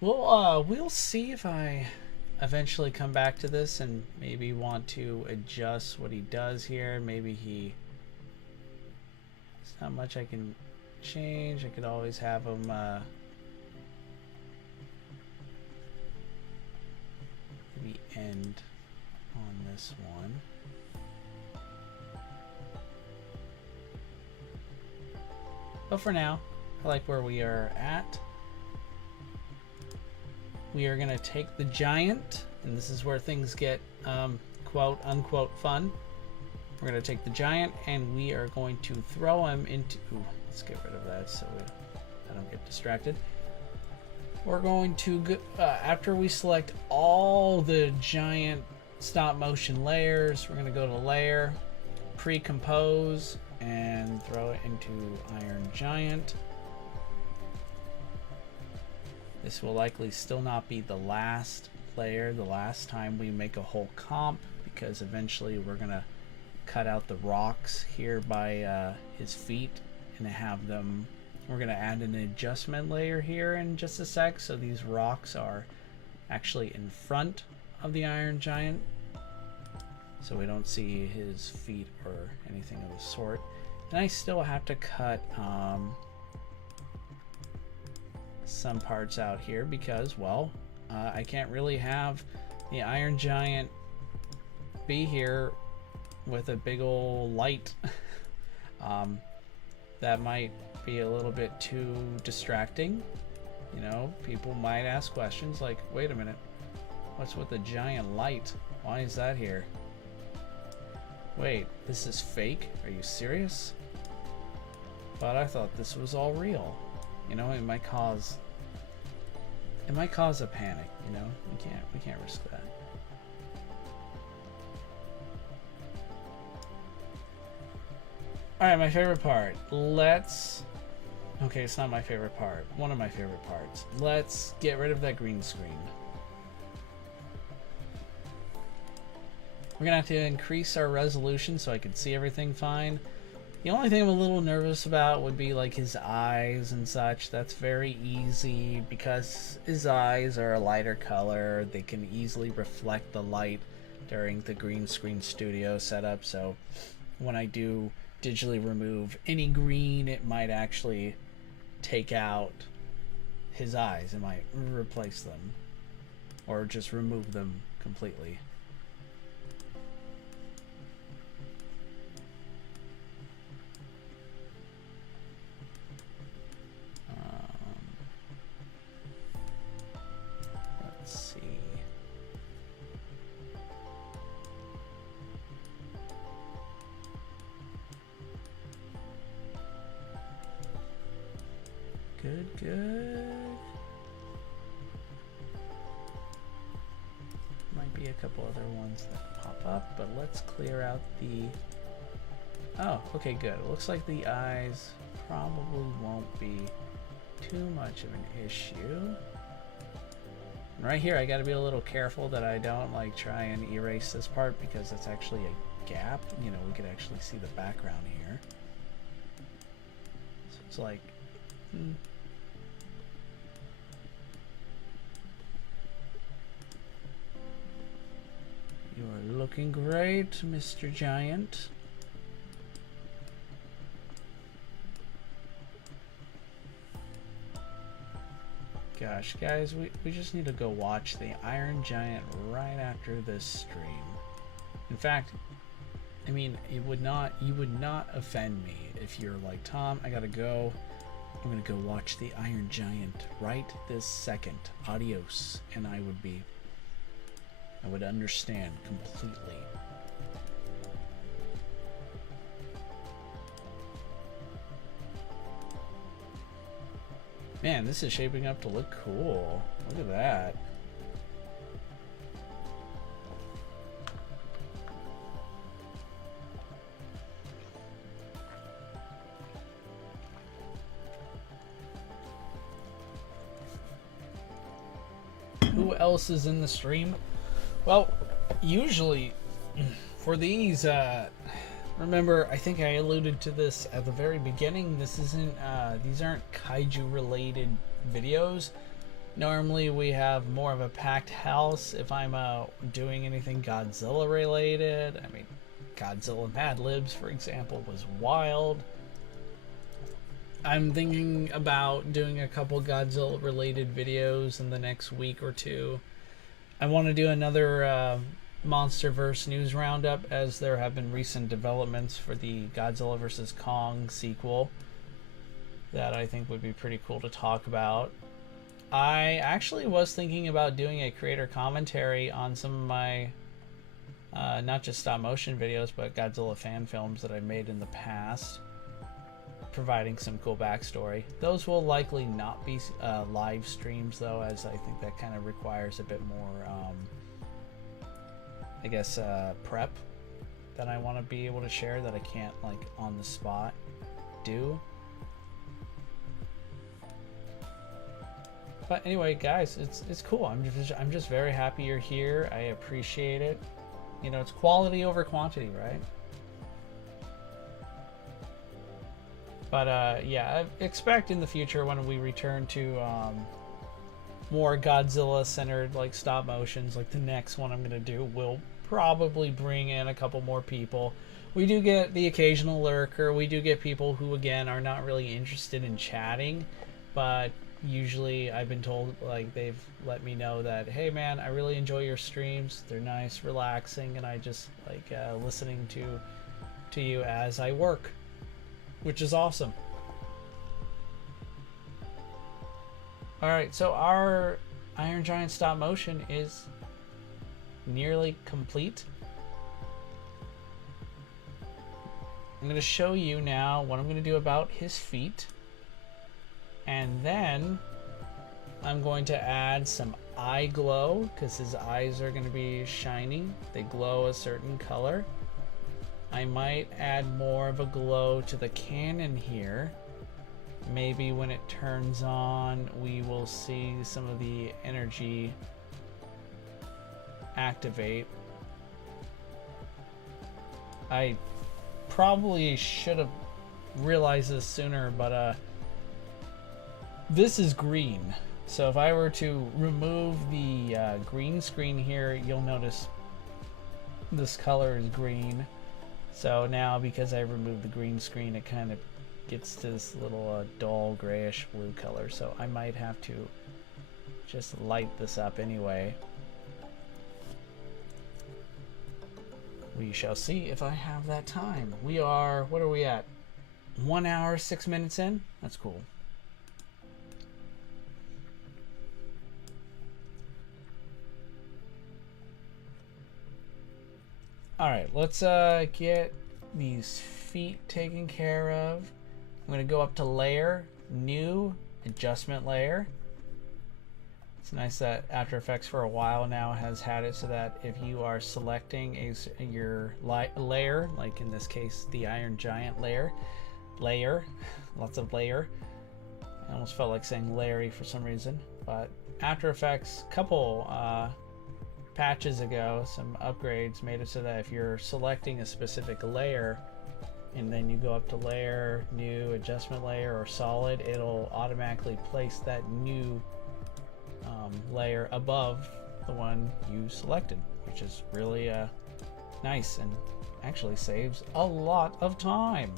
Well, we'll see if I eventually come back to this and maybe want to adjust what he does here. Maybe there's not much I can change. I could always have him maybe end on this one. But for now, I like where we are at. We are going to take the giant, and this is where things get quote unquote fun. We're going to take the giant and we are going to throw him into, let's get rid of that so I don't get distracted. We're going to go, after we select all the giant stop motion layers, we're going to go to layer, pre-compose, and throw it into Iron Giant. This will likely still not be the last layer, the last time we make a whole comp, because eventually we're going to cut out the rocks here by his feet and have them, we're going to add an adjustment layer here in just a sec, so these rocks are actually in front of the Iron Giant, so we don't see his feet or anything of the sort. And I still have to cut some parts out here because, well, I can't really have the Iron Giant be here with a big old light. That might be a little bit too distracting. You know, people might ask questions like, wait a minute, what's with the giant light? Why is that here? Wait, this is fake? Are you serious? But I thought this was all real. You know, it might cause a panic, you know? We can't risk that. Alright, my favorite part. Okay, it's not my favorite part. One of my favorite parts. Let's get rid of that green screen. We're gonna have to increase our resolution so I can see everything fine. The only thing I'm a little nervous about would be like his eyes and such. That's very easy because his eyes are a lighter color. They can easily reflect the light during the green screen studio setup. So when I do digitally remove any green, it might actually take out his eyes. It might replace them or just remove them completely. Good. Might be a couple other ones that pop up, but let's clear out the... Oh, okay, good. It looks like the eyes probably won't be too much of an issue. Right here, I gotta be a little careful that I don't like try and erase this part because it's actually a gap. You know, we could actually see the background here. So it's like... You are looking great, Mr. Giant. Gosh, guys, we just need to go watch the Iron Giant right after this stream. In fact, I mean, you would not offend me if you're like, Tom, I gotta go. I'm gonna go watch the Iron Giant right this second. Adios. And I would understand completely. Man, this is shaping up to look cool. Look at that. who else is in the stream? Well, usually for these, remember, I think I alluded to this at the very beginning. This isn't, these aren't kaiju related videos. Normally we have more of a packed house if I'm doing anything Godzilla related. I mean, Godzilla Mad Libs, for example, was wild. I'm thinking about doing a couple Godzilla related videos in the next week or two. I want to do another MonsterVerse news roundup, as there have been recent developments for the Godzilla vs. Kong sequel that I think would be pretty cool to talk about. I actually was thinking about doing a creator commentary on some of my not just stop motion videos, but Godzilla fan films that I made in the past, providing some cool backstory. Those will likely not be live streams though, as I think that kind of requires a bit more I guess prep that I want to be able to share that I can't like on the spot do. But anyway, guys, it's cool. I'm just very happy you're here. I appreciate it. You know, it's quality over quantity, right? But yeah, I expect in the future when we return to more Godzilla-centered like stop motions, like the next one I'm gonna do, we'll probably bring in a couple more people. We do get the occasional lurker. We do get people who, again, are not really interested in chatting, but usually I've been told, like, they've let me know that, hey man, I really enjoy your streams, they're nice, relaxing, and I just like listening to you as I work, which is awesome. Alright, so our Iron Giant stop motion is nearly complete. I'm going to show you now what I'm going to do about his feet. And then I'm going to add some eye glow, because his eyes are going to be shining. They glow a certain color. I might add more of a glow to the cannon here. Maybe when it turns on, we will see some of the energy activate. I probably should have realized this sooner, but this is green. So if I were to remove the green screen here, you'll notice this color is green. So now, because I removed the green screen, it kind of gets to this little dull grayish blue color. So I might have to just light this up anyway. We shall see if I have that time. We are, what are we at? 1 hour, 6 minutes in? That's cool. Alright, let's get these feet taken care of. I'm going to go up to layer, new, adjustment layer. It's nice that After Effects for a while now has had it so that if you are selecting your layer, like in this case the Iron Giant layer, lots of layer. I almost felt like saying Larry for some reason, but After Effects, couple patches ago, some upgrades made it so that if you're selecting a specific layer and then you go up to layer, new, adjustment layer, or solid, it'll automatically place that new layer above the one you selected, which is really nice and actually saves a lot of time.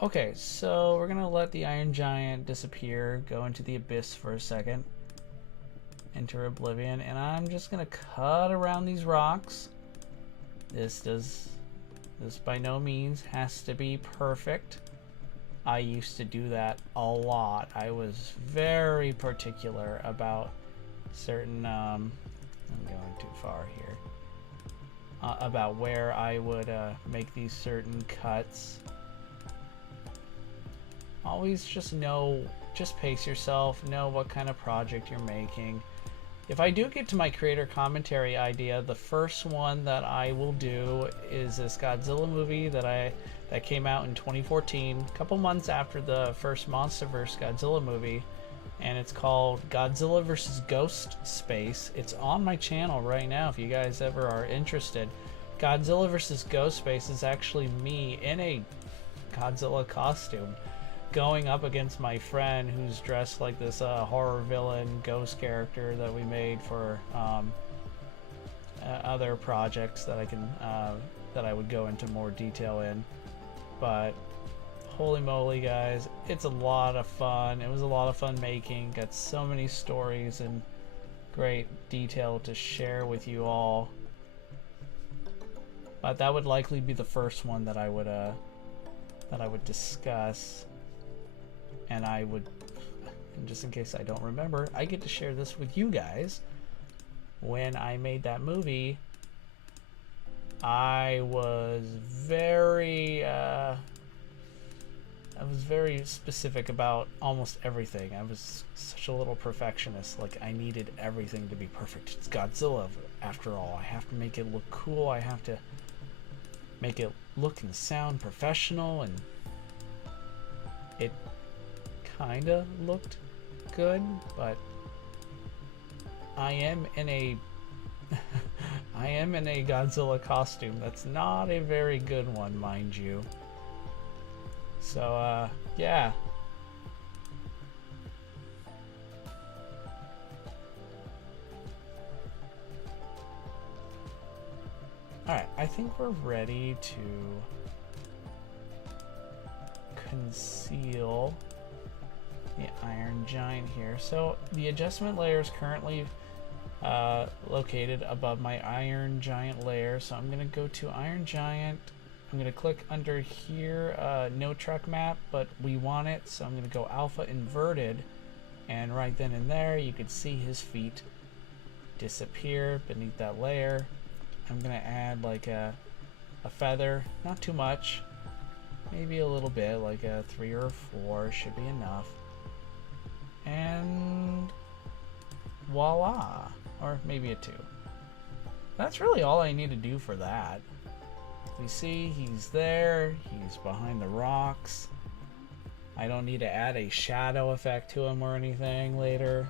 Okay, so we're gonna let the Iron Giant disappear, go into the abyss for a second, enter oblivion, and I'm just gonna cut around these rocks. This by no means has to be perfect. I used to do that a lot. I was very particular about certain I'm going too far here, about where I would make these certain cuts. Always just pace yourself, know what kind of project you're making. If I do get to my creator commentary idea, the first one that I will do is this Godzilla movie that came out in 2014, a couple months after the first MonsterVerse Godzilla movie. and it's called Godzilla vs. Ghost Space. It's on my channel right now if you guys ever are interested. Godzilla vs. Ghost Space is actually me in a Godzilla costume going up against my friend who's dressed like this horror villain ghost character that we made for other projects that I would go into more detail in. But holy moly, guys, it's a lot of fun. It was a lot of fun making. Got so many stories and great detail to share with you all. But that would likely be the first one that I would discuss. And and just in case I don't remember, I get to share this with you guys. When I made that movie, I was very specific about almost everything. I was such a little perfectionist. Like, I needed everything to be perfect. It's Godzilla, after all. I have to make it look cool. I have to make it look and sound professional, and it kind of looked good, but I am in a Godzilla costume. That's not a very good one, mind you. So, yeah. Alright, I think we're ready to conceal the Iron Giant here. So the adjustment layer is currently located above my Iron Giant layer. So I'm going to go to Iron Giant. I'm going to click under here, no track map, but we want it. So I'm going to go alpha inverted. And right then and there, you can see his feet disappear beneath that layer. I'm going to add like a feather, not too much, maybe a little bit, like a 3 or 4 should be enough. And voila, or maybe a 2. That's really all I need to do for that. You see, he's there, he's behind the rocks. I don't need to add a shadow effect to him or anything later.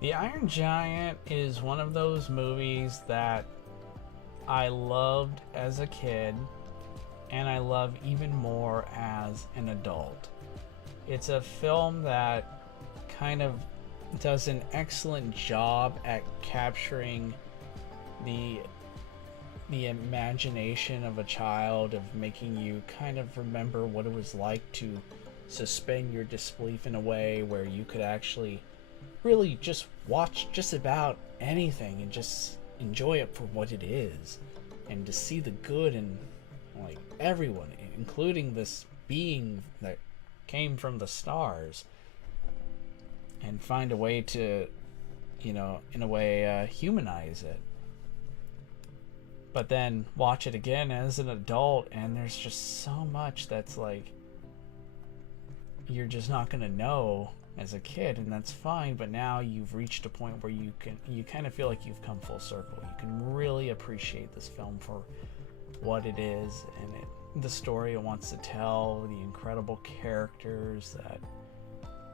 The Iron Giant is one of those movies that I loved as a kid, and I love even more as an adult. It's a film that kind of does an excellent job at capturing the imagination of a child, of making you kind of remember what it was like to suspend your disbelief in a way where you could actually really just watch just about anything and just enjoy it for what it is, and to see the good in like everyone, including this being that came from the stars, and find a way to, you know, in a way humanize it. But then watch it again as an adult, and there's just so much that's like you're just not gonna know as a kid, and that's fine. But now you've reached a point where you kind of feel like you've come full circle. You can really appreciate this film for what it is, and the story it wants to tell, the incredible characters that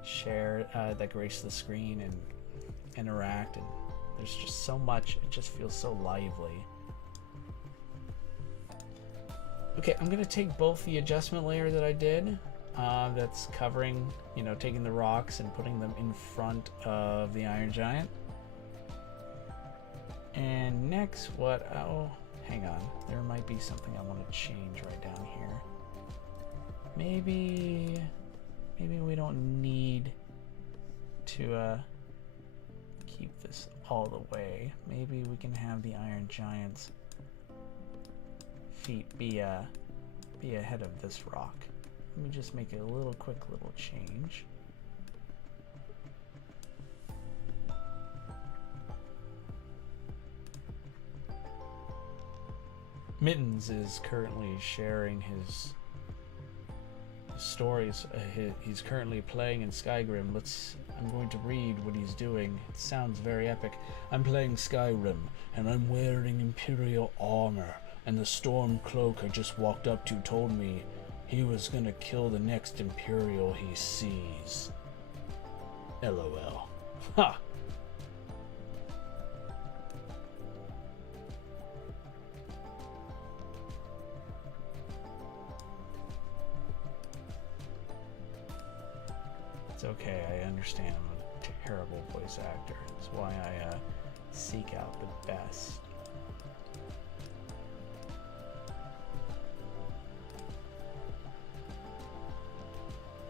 share that grace the screen and interact, and there's just so much. It just feels so lively. Okay, I'm gonna take both the adjustment layer that I did, that's covering, you know, taking the rocks and putting them in front of the Iron Giant. And next, oh, hang on, there might be something I want to change right down here. Maybe we don't need to keep this all the way. Maybe we can have the Iron Giant's feet be ahead of this rock. Let me just make a quick little change. Mittens is currently sharing his stories he's currently playing in Skyrim. I'm going to read what he's doing. It sounds very epic. I'm playing Skyrim, and I'm wearing Imperial armor, and the storm cloak I just walked up to told me he was gonna kill the next Imperial he sees. LOL. Ha! It's okay, I understand. I'm a terrible voice actor. That's why I seek out the best.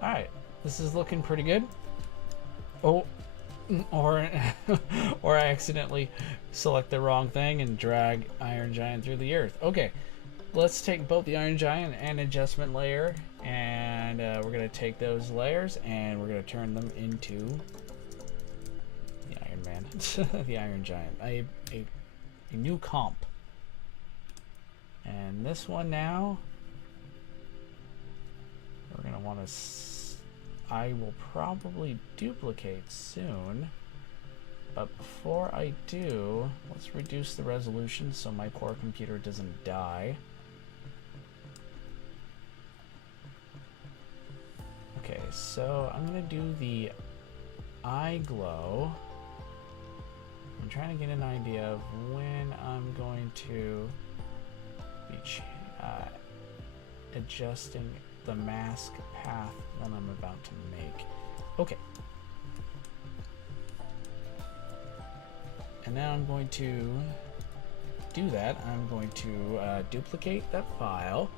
Alright, this is looking pretty good. Oh, or or I accidentally select the wrong thing and drag Iron Giant through the earth. Okay, let's take both the Iron Giant and adjustment layer, and we're going to take those layers and we're going to turn them into the Iron Man, the Iron Giant, a new comp. And this one now, we're going to want to, I will probably duplicate soon, but before I do, let's reduce the resolution so my poor computer doesn't die. Okay, so I'm going to do the eye glow. I'm trying to get an idea of when I'm going to be adjusting the mask path that I'm about to make. Okay. And now I'm going to do that. I'm going to duplicate that file.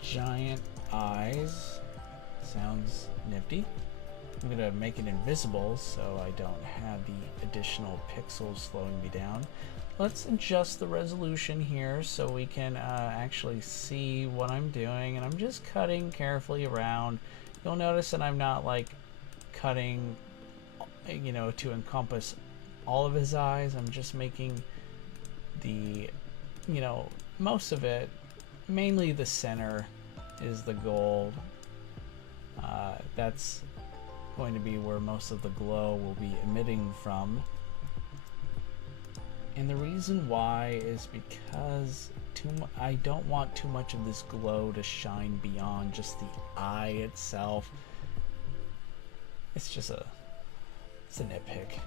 Giant eyes. Sounds nifty. I'm going to make it invisible so I don't have the additional pixels slowing me down. Let's adjust the resolution here so we can actually see what I'm doing, and I'm just cutting carefully around. You'll notice that I'm not like cutting, you know, to encompass all of his eyes. I'm just making the, you know, most of it, mainly the center is the goal. That's going to be where most of the glow will be emitting from. And the reason why is because I don't want too much of this glow to shine beyond just the eye itself. It's just it's a nitpick.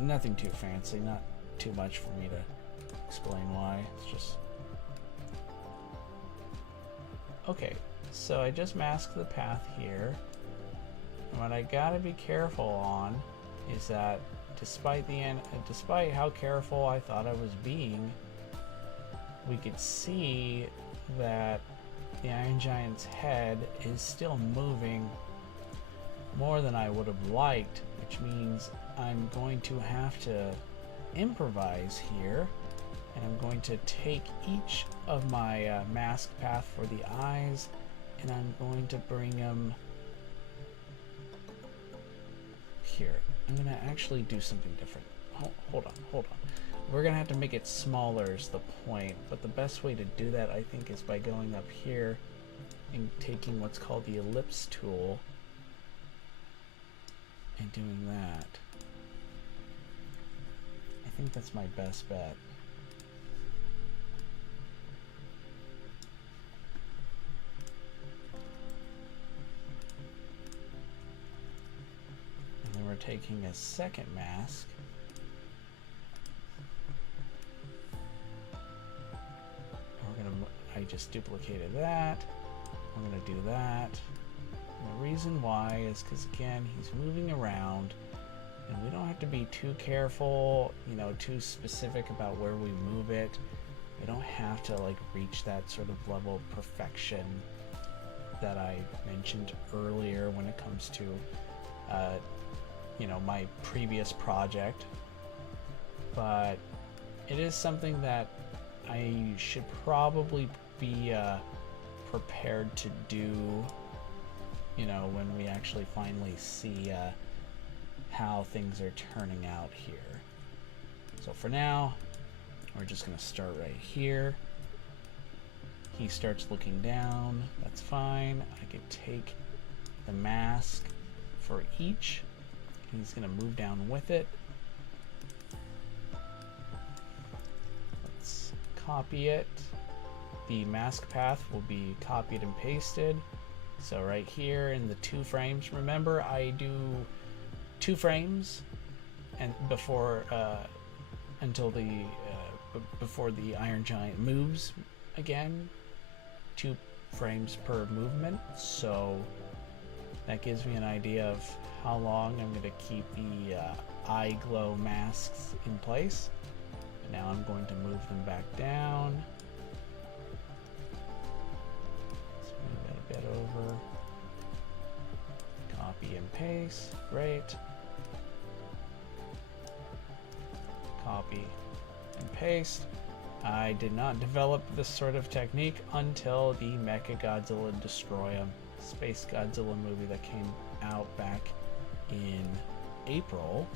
Nothing too fancy, not too much for me to explain why. It's just... Okay, so I just masked the path here. And what I gotta be careful on is that despite how careful I thought I was being, we could see that the Iron Giant's head is still moving more than I would have liked, which means I'm going to have to improvise here, and I'm going to take each of my mask path for the eyes, and I'm going to bring them here. I'm gonna actually do something different. Hold on. We're gonna have to make it smaller is the point, but the best way to do that, I think, is by going up here and taking what's called the ellipse tool and doing that. I think that's my best bet. We're taking a second mask. I just duplicated that. I'm gonna do that. And the reason why is because, again, he's moving around, and we don't have to be too careful, you know, too specific about where we move it. We don't have to like reach that sort of level of perfection that I mentioned earlier when it comes to you know, my previous project, but it is something that I should probably be prepared to do, you know, when we actually finally see how things are turning out here. So for now, we're just going to start right here. he starts looking down, that's fine. I could take the mask for each. He's gonna move down with it. Let's copy it. The mask path will be copied and pasted. So right here in the 2 frames, remember I do 2 frames and before until the before the Iron Giant moves again. 2 frames per movement, so that gives me an idea of how long I'm going to keep the eye glow masks in place. Now I'm going to move them back down. Let's move that a bit over. Copy and paste. Great. Copy and paste. I did not develop this sort of technique until the Mechagodzilla Destroy 'Em Space Godzilla movie that came out back in April.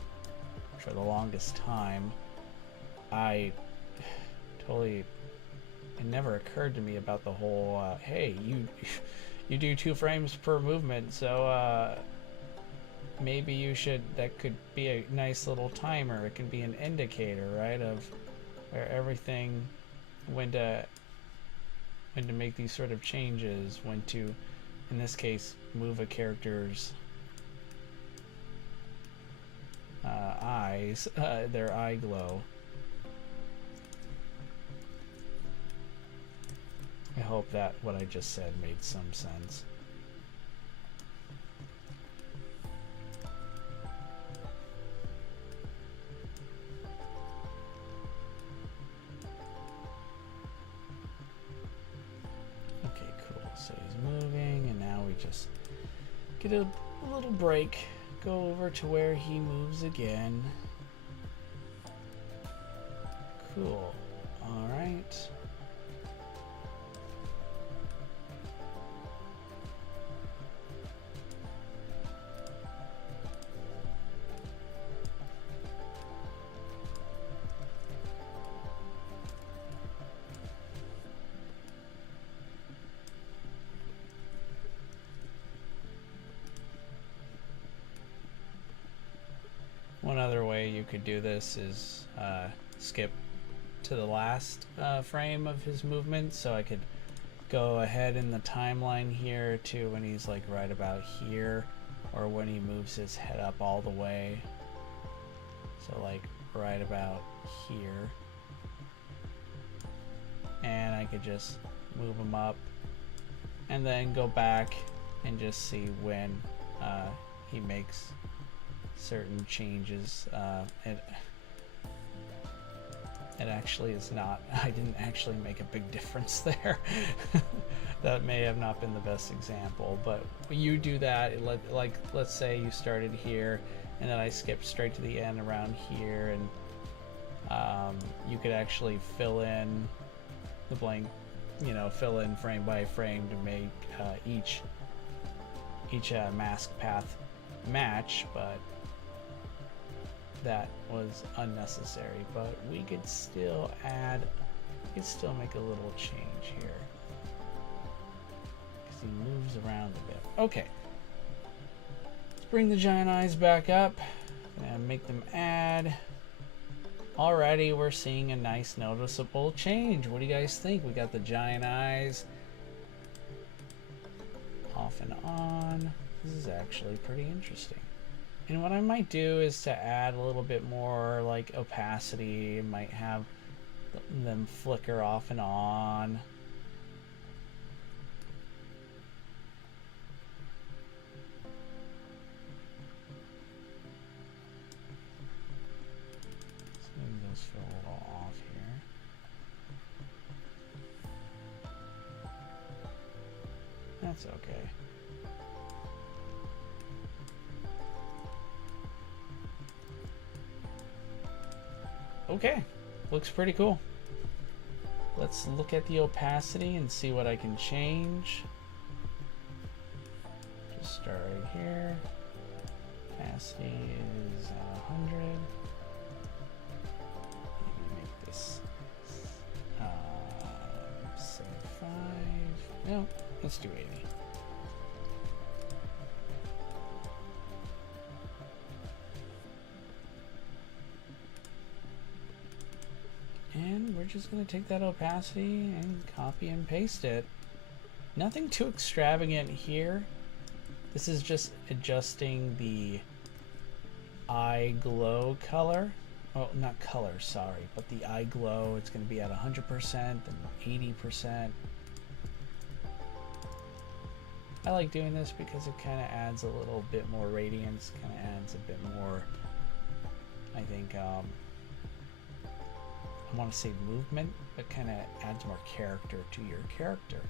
For the longest time, it never occurred to me about the whole hey, you do 2 frames per movement, so maybe that could be a nice little timer. It can be an indicator, right, of where everything, when to make these sort of changes, when to, in this case, move a character's eyes, their eye glow. I hope that what I just said made some sense. Okay, cool. So he's moving, and now we just get a little break. Go over to where he moves again. Cool. All right. One other way you could do this is skip to the last frame of his movement, so I could go ahead in the timeline here to when he's like right about here, or when he moves his head up all the way, so like right about here, and I could just move him up and then go back and just see when he makes certain changes. It actually is not, I didn't actually make a big difference there. That may have not been the best example, but you do that, like let's say you started here and then I skipped straight to the end around here, and you could actually fill in the blank, fill in frame by frame to make each mask path match, but that was unnecessary. But we could still make a little change here because he moves around a bit. Okay, let's bring the giant eyes back up and make them add. Already we're seeing a nice noticeable change. What do you guys think? We got the giant eyes off and on. This is actually pretty interesting. And what I might do is to add a little bit more like opacity. Might have them flicker off and on. Let's move those feel a little off here. That's okay. Okay, looks pretty cool. Let's look at the opacity and see what I can change. Just start right here. Opacity is 100. Maybe make this 75. No, let's do 80. And we're just going to take that opacity and copy and paste it. Nothing too extravagant here. This is just adjusting the eye glow color. Oh, not color, sorry, but the eye glow. It's going to be at 100% and 80%. I like doing this because it kind of adds a little bit more radiance, kind of adds a bit more, I think, I want to say movement, but kind of adds more character to your character.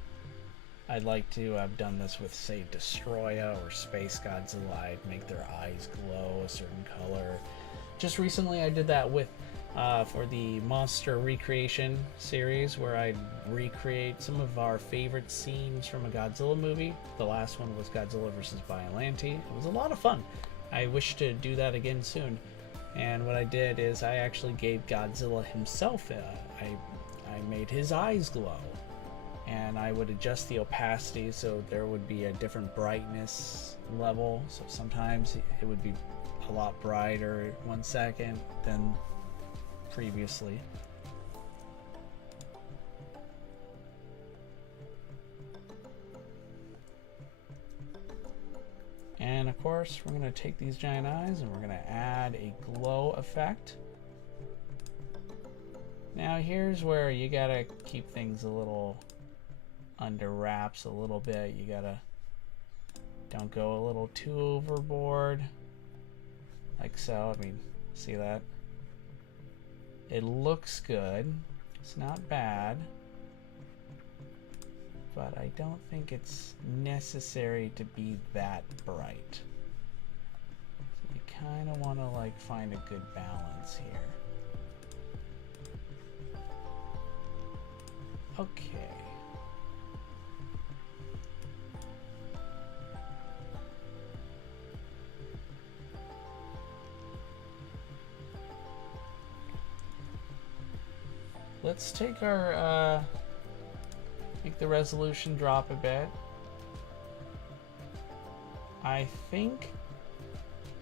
I'd like to have done this with, say, Destroya or Space Godzilla. I'd make their eyes glow a certain color. Just recently I did that with for the monster recreation series, where I'd recreate some of our favorite scenes from a Godzilla movie. The last one was Godzilla vs. Biollante. It was a lot of fun. I wish to do that again soon. And what I did is I actually gave Godzilla himself, I made his eyes glow. And I would adjust the opacity so there would be a different brightness level. So sometimes it would be a lot brighter 1 second than previously. And of course, we're going to take these giant eyes and we're going to add a glow effect. Now here's where you got to keep things a little under wraps a little bit. You gotta don't go a little too overboard, like so. I mean, see that? It looks good. It's not bad, but I don't think it's necessary to be that bright. So you kind of want to like find a good balance here. Okay. Let's take our, make the resolution drop a bit. I think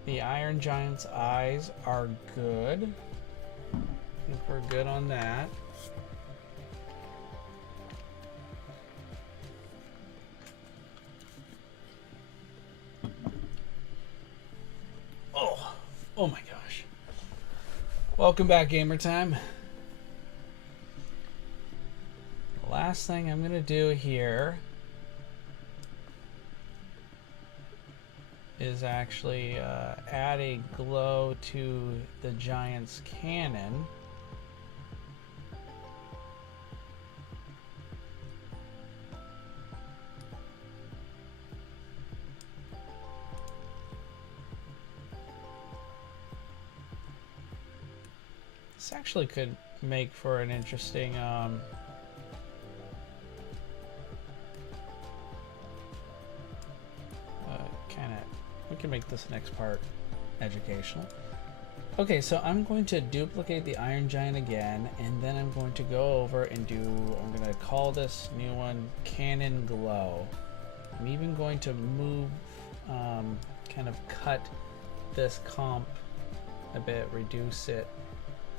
the Iron Giant's eyes are good. I think we're good on that. Oh my gosh. Welcome back, Gamer Time. Last thing I'm gonna do here is actually add a glow to the giant's cannon. This actually could make for an interesting we can make this next part educational. Okay, so I'm going to duplicate the Iron Giant again, and then I'm going to go over and I'm going to call this new one Cannon Glow. I'm even going to move, kind of cut this comp a bit, reduce it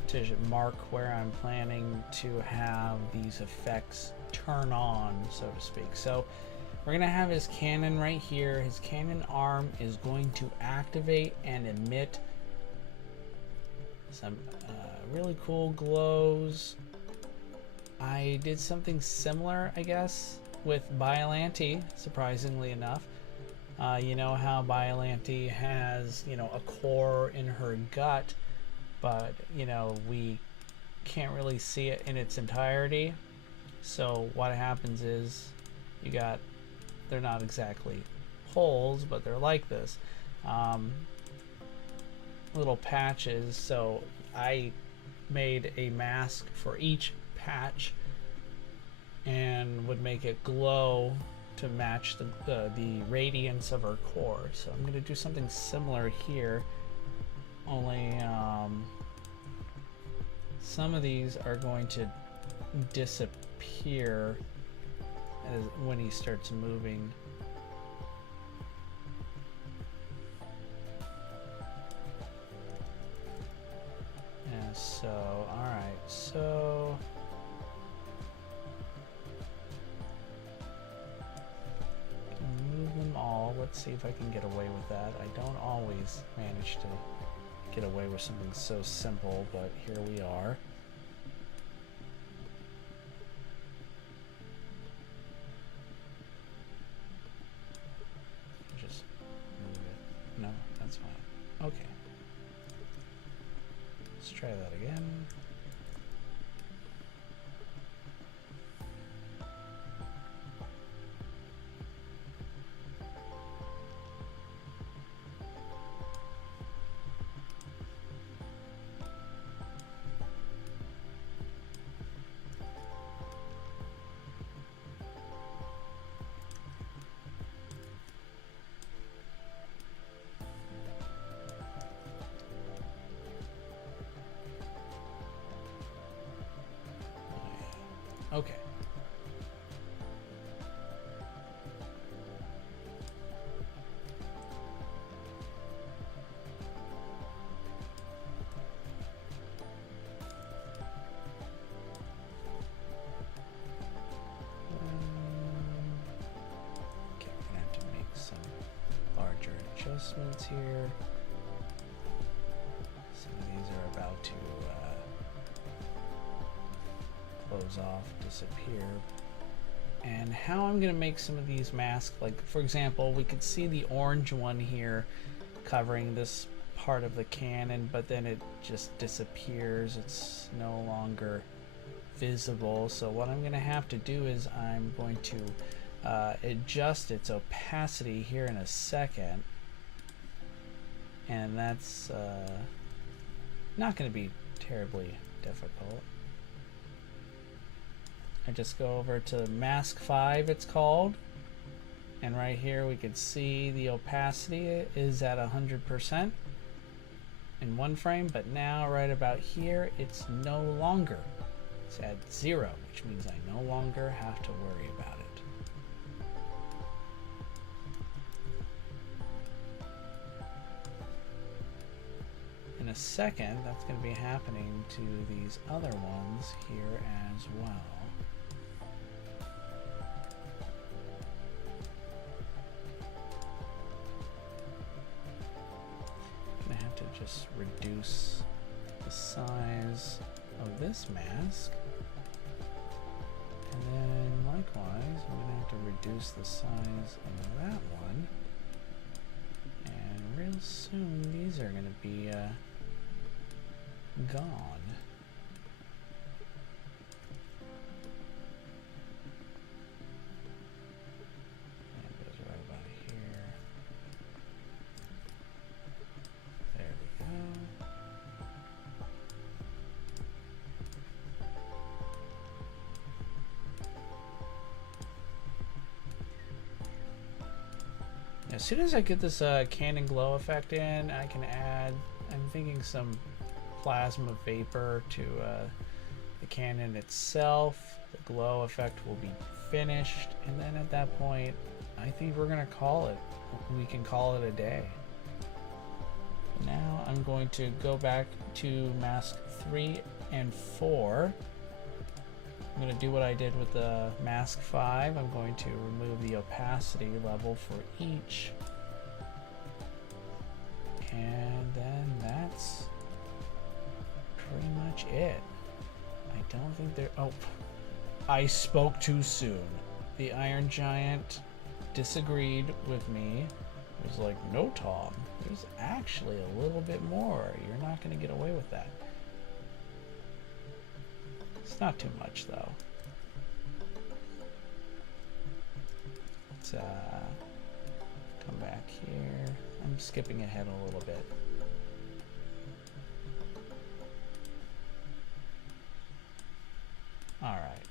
to mark where I'm planning to have these effects turn on, so to speak. So we're gonna have his cannon right here. His cannon arm is going to activate and emit some really cool glows. I did something similar, I guess, with Biollante, surprisingly enough. You know how Biollante has, you know, a core in her gut, but, you know, we can't really see it in its entirety. So what happens is you got, they're not exactly holes, but they're like this, little patches. So I made a mask for each patch and would make it glow to match the radiance of her core. So I'm going to do something similar here, only some of these are going to disappear when he starts moving. Yeah, so, alright, so move them all. Let's see if I can get away with that. I don't always manage to get away with something so simple, but here we are. Just move it. No, that's fine. Okay. Let's try that again. Okay. Okay, we're gonna have to make some larger adjustments here. Some of these are about to close off, disappear. And how I'm going to make some of these masks, like for example, we could see the orange one here covering this part of the cannon, but then it just disappears. It's no longer visible. So what I'm going to have to do is I'm going to adjust its opacity here in a second. And that's not going to be terribly difficult. I just go over to mask 5, it's called, and right here we can see the opacity is at 100% in one frame, but now right about here it's no longer. It's at 0, which means I no longer have to worry about it. In a second, that's going to be happening to these other ones here as well. Just reduce the size of this mask, and then likewise I'm going to have to reduce the size of that one, and real soon these are going to be gone. As soon as I get this cannon glow effect in, I can add, I'm thinking some plasma vapor to the cannon itself. The glow effect will be finished, and then at that point, I think we're gonna call it. We can call it a day. Now I'm going to go back to mask 3 and 4. I'm going to do what I did with the mask 5. I'm going to remove the opacity level for each. And then that's pretty much it. I don't think there... Oh, I spoke too soon. The Iron Giant disagreed with me. It was like, no, Tom, there's actually a little bit more. You're not going to get away with that. It's not too much, though. Let's come back here. I'm skipping ahead a little bit. All right,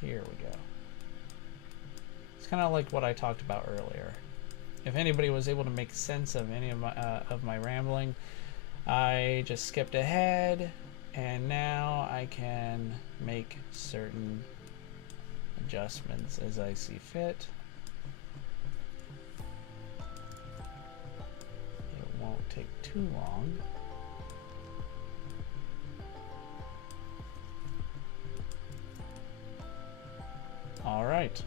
here we go. It's kind of like what I talked about earlier. If anybody was able to make sense of any of my rambling, I just skipped ahead. And now I can make certain adjustments as I see fit. It won't take too long. All right.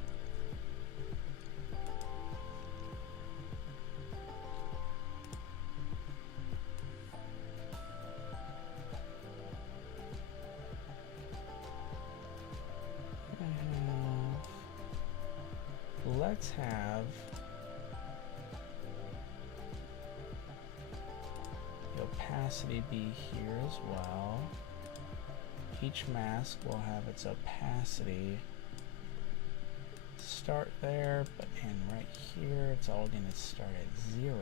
Let's have the opacity be here as well. Each mask will have its opacity start there, but and right here it's all going to start at 0.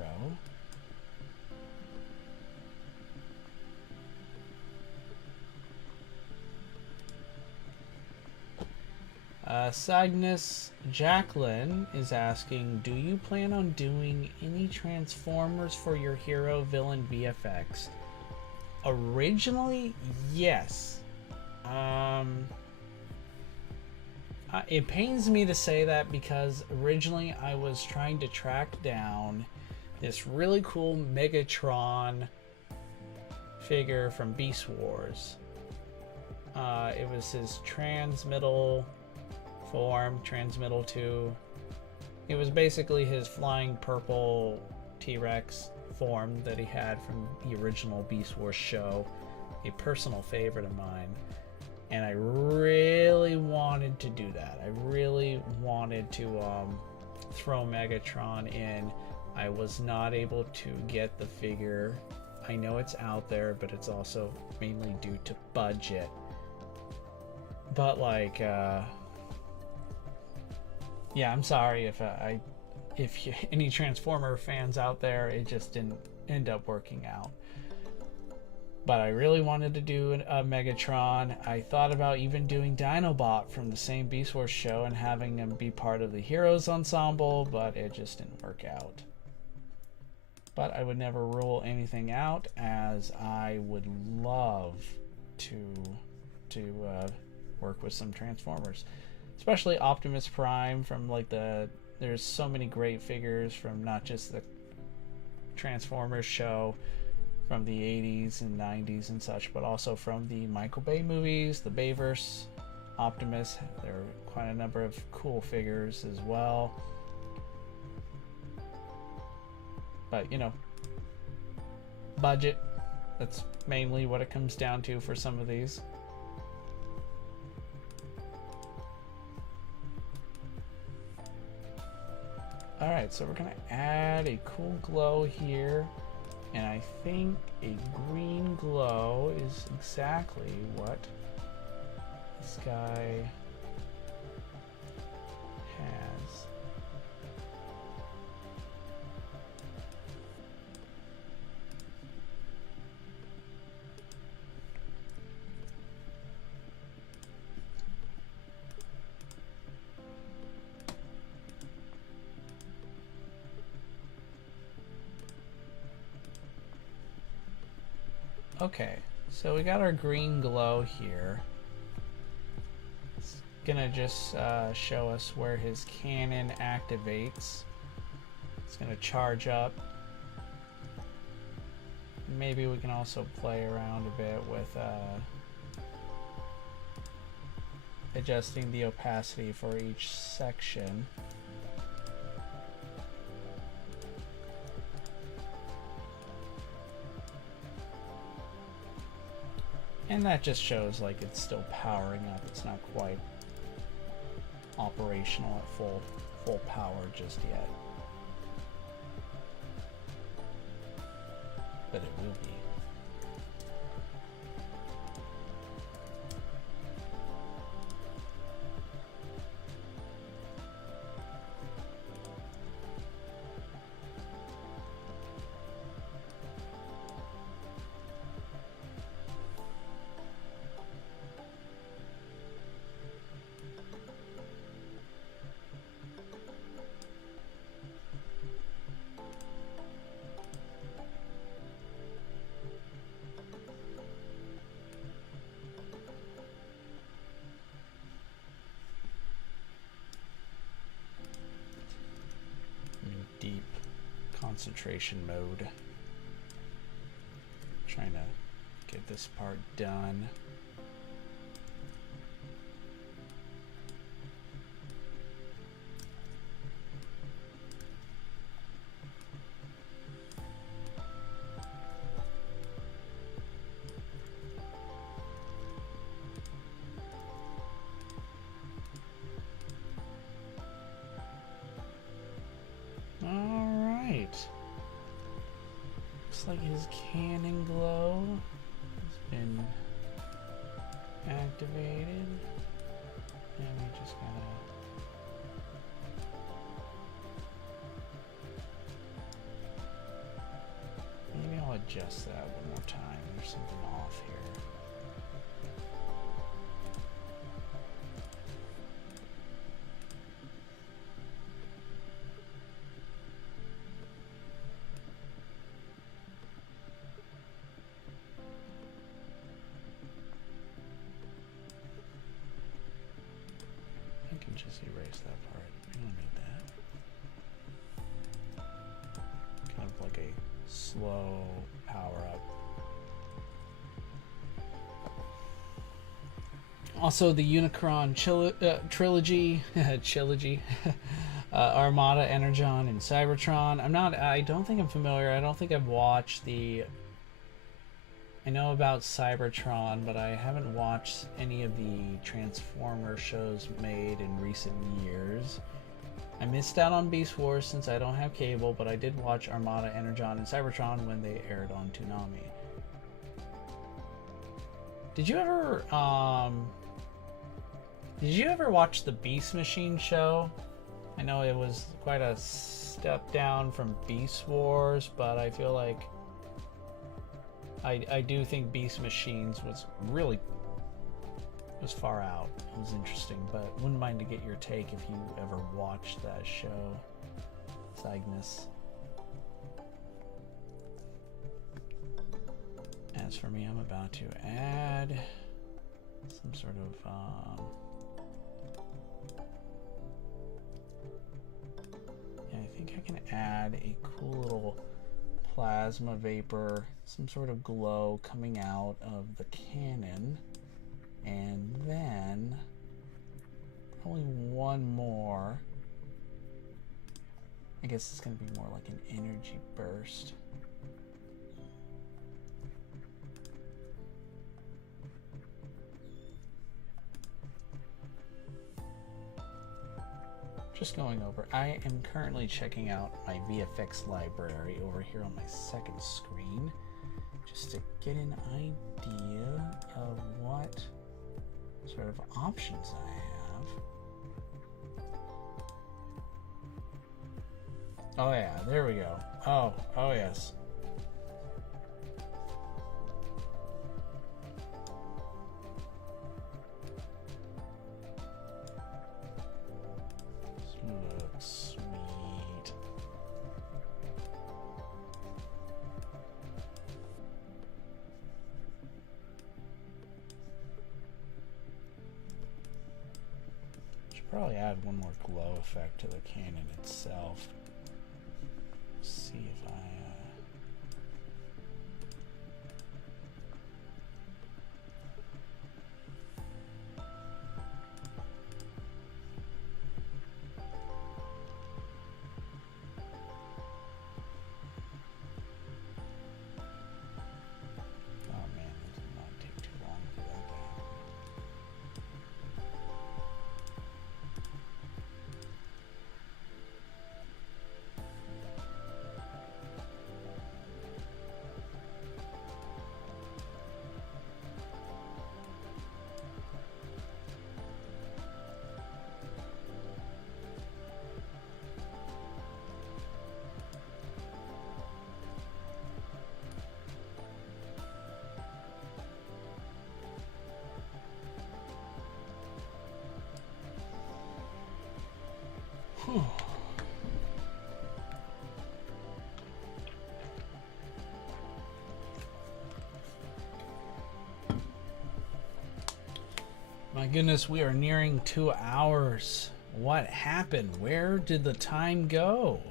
Cygnus Jacqueline is asking, do you plan on doing any Transformers for your hero villain VFX? Originally, yes. It pains me to say that because originally I was trying to track down this really cool Megatron figure from Beast Wars. It was his transmittal form, transmittal 2. It was basically his flying purple T-Rex form that he had from the original Beast Wars show, a personal favorite of mine. And I really wanted to do that. I really wanted to throw Megatron in. I was not able to get the figure. I know it's out there, but it's also mainly due to budget. But like, yeah, I'm sorry if any Transformer fans out there, it just didn't end up working out. But I really wanted to do a Megatron. I thought about even doing Dinobot from the same Beast Wars show and having him be part of the Heroes ensemble, but it just didn't work out. But I would never rule anything out, as I would love to work with some Transformers, especially Optimus Prime from like there's so many great figures from not just the Transformers show from the 80s and 90s and such, but also from the Michael Bay movies, the Bayverse Optimus. There are quite a number of cool figures as well. But, you know, budget, that's mainly what it comes down to for some of these. Alright, so we're going to add a cool glow here. And I think a green glow is exactly what this guy has. Okay, so we got our green glow here. It's gonna just show us where his cannon activates. It's gonna charge up. Maybe we can also play around a bit with adjusting the opacity for each section. And that just shows like it's still powering up. It's not quite operational at full power just yet. But it will be. concentration mode. Trying to get this part done. Looks like his cannon glow has been activated, and we just gotta maybe I'll adjust that one more time. There's something off here. Just erase that part. We don't need that. Kind of like a slow power up. Also, the Unicron trilogy, Armada, Energon, and Cybertron. I don't think I'm familiar. I don't think I've watched the. I know about Cybertron, but I haven't watched any of the Transformer shows made in recent years. I missed out on Beast Wars since I don't have cable, but I did watch Armada, Energon, and Cybertron when they aired on Toonami. Did you ever watch the Beast Machine show? I know it was quite a step down from Beast Wars, but I feel like I do think Beast Machines was far out. It was interesting, but wouldn't mind to get your take if you ever watched that show, Cygnus. As for me, I'm about to add some sort of yeah, I think I can add a cool little plasma vapor, some sort of glow coming out of the cannon, and then probably one more. I guess it's going to be more like an energy burst. Just going over, I am currently checking out my VFX library over here on my second screen, just to get an idea of what sort of options I have. Oh yeah, there we go. Oh yes. Sweet. Should probably add one more glow effect to the cannon itself. See if I My goodness, we are nearing 2 hours. What happened? Where did the time go?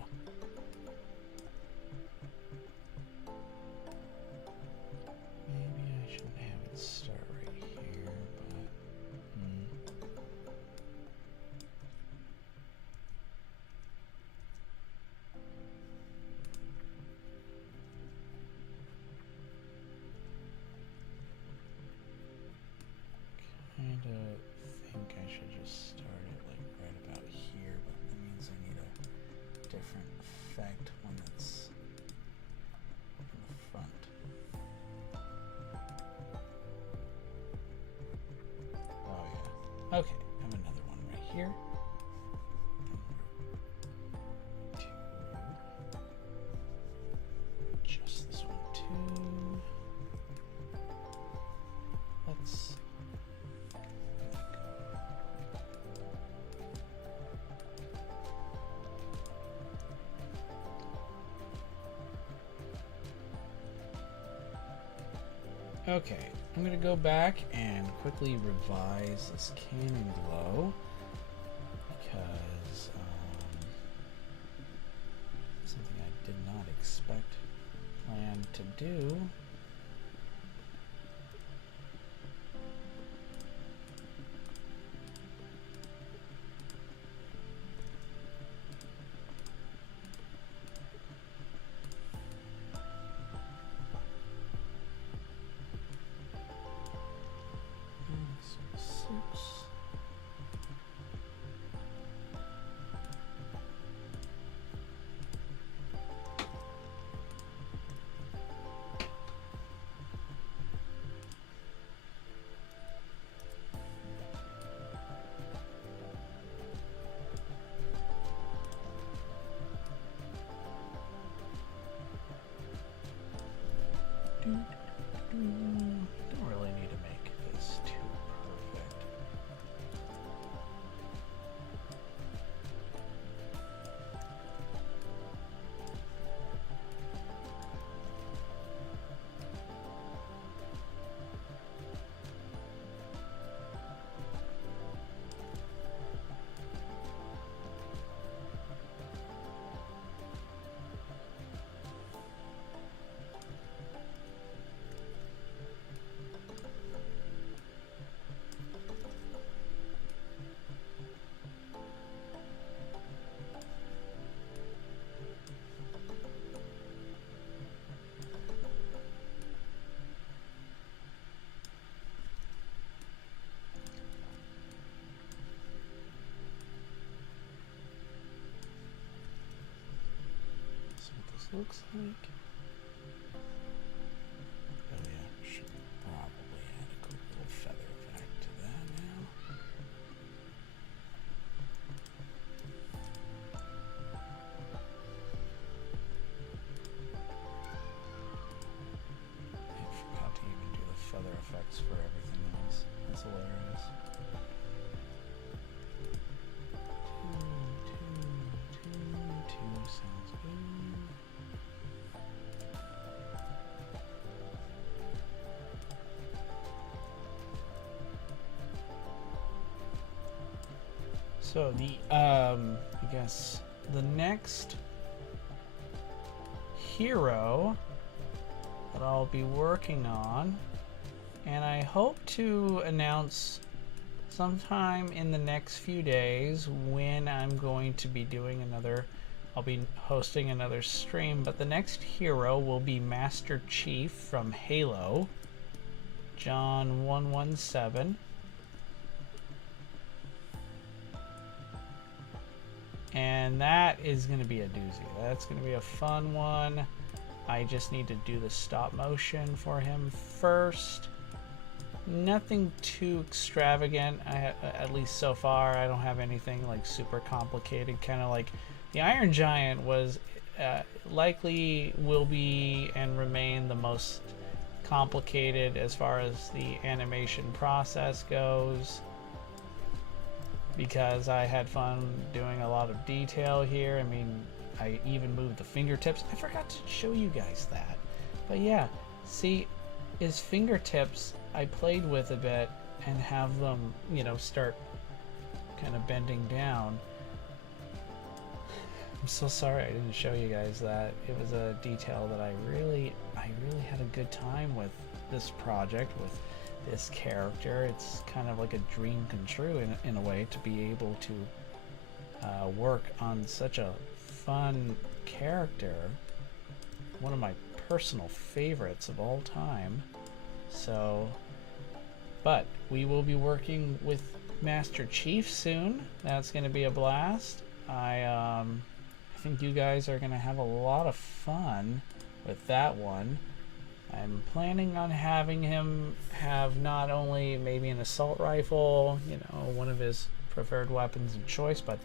effect, one that's in the front. Oh yeah. Okay, I have another one right here. Just this one too. Let's okay, I'm going to go back and quickly revise this Cannon Glow because something I did not expect plan to do. Don't really need to make this too perfect. Looks like. Oh yeah, should probably add a cool little feather effect to that now. I forgot to even do the feather effects for everything else. That's hilarious. Two sounds good. So the I guess the next hero that I'll be working on, and I hope to announce sometime in the next few days when I'm going to be doing another, I'll be hosting another stream, but the next hero will be Master Chief from Halo, John 117. And that is going to be a doozy. That's going to be a fun one. I just need to do the stop motion for him first. Nothing too extravagant, at least so far. I don't have anything like super complicated. Kind of like the Iron Giant was likely will be and remain the most complicated as far as the animation process goes, because I had fun doing a lot of detail here. I mean, I even moved the fingertips. I forgot to show you guys that. But yeah, see, his fingertips I played with a bit and have them, you know, start kind of bending down. I'm so sorry I didn't show you guys that. It was a detail that I really had a good time with this project, with this character. It's kind of like a dream come true in a way to be able to work on such a fun character, one of my personal favorites of all time. So, but we will be working with Master Chief soon. That's going to be a blast. I think you guys are gonna have a lot of fun with that one. I'm planning on having him have not only maybe an assault rifle, you know, one of his preferred weapons of choice, but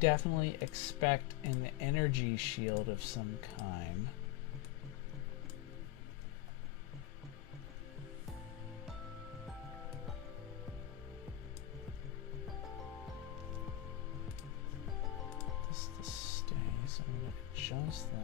definitely expect an energy shield of some kind. This to stay, so I'm going to adjust that.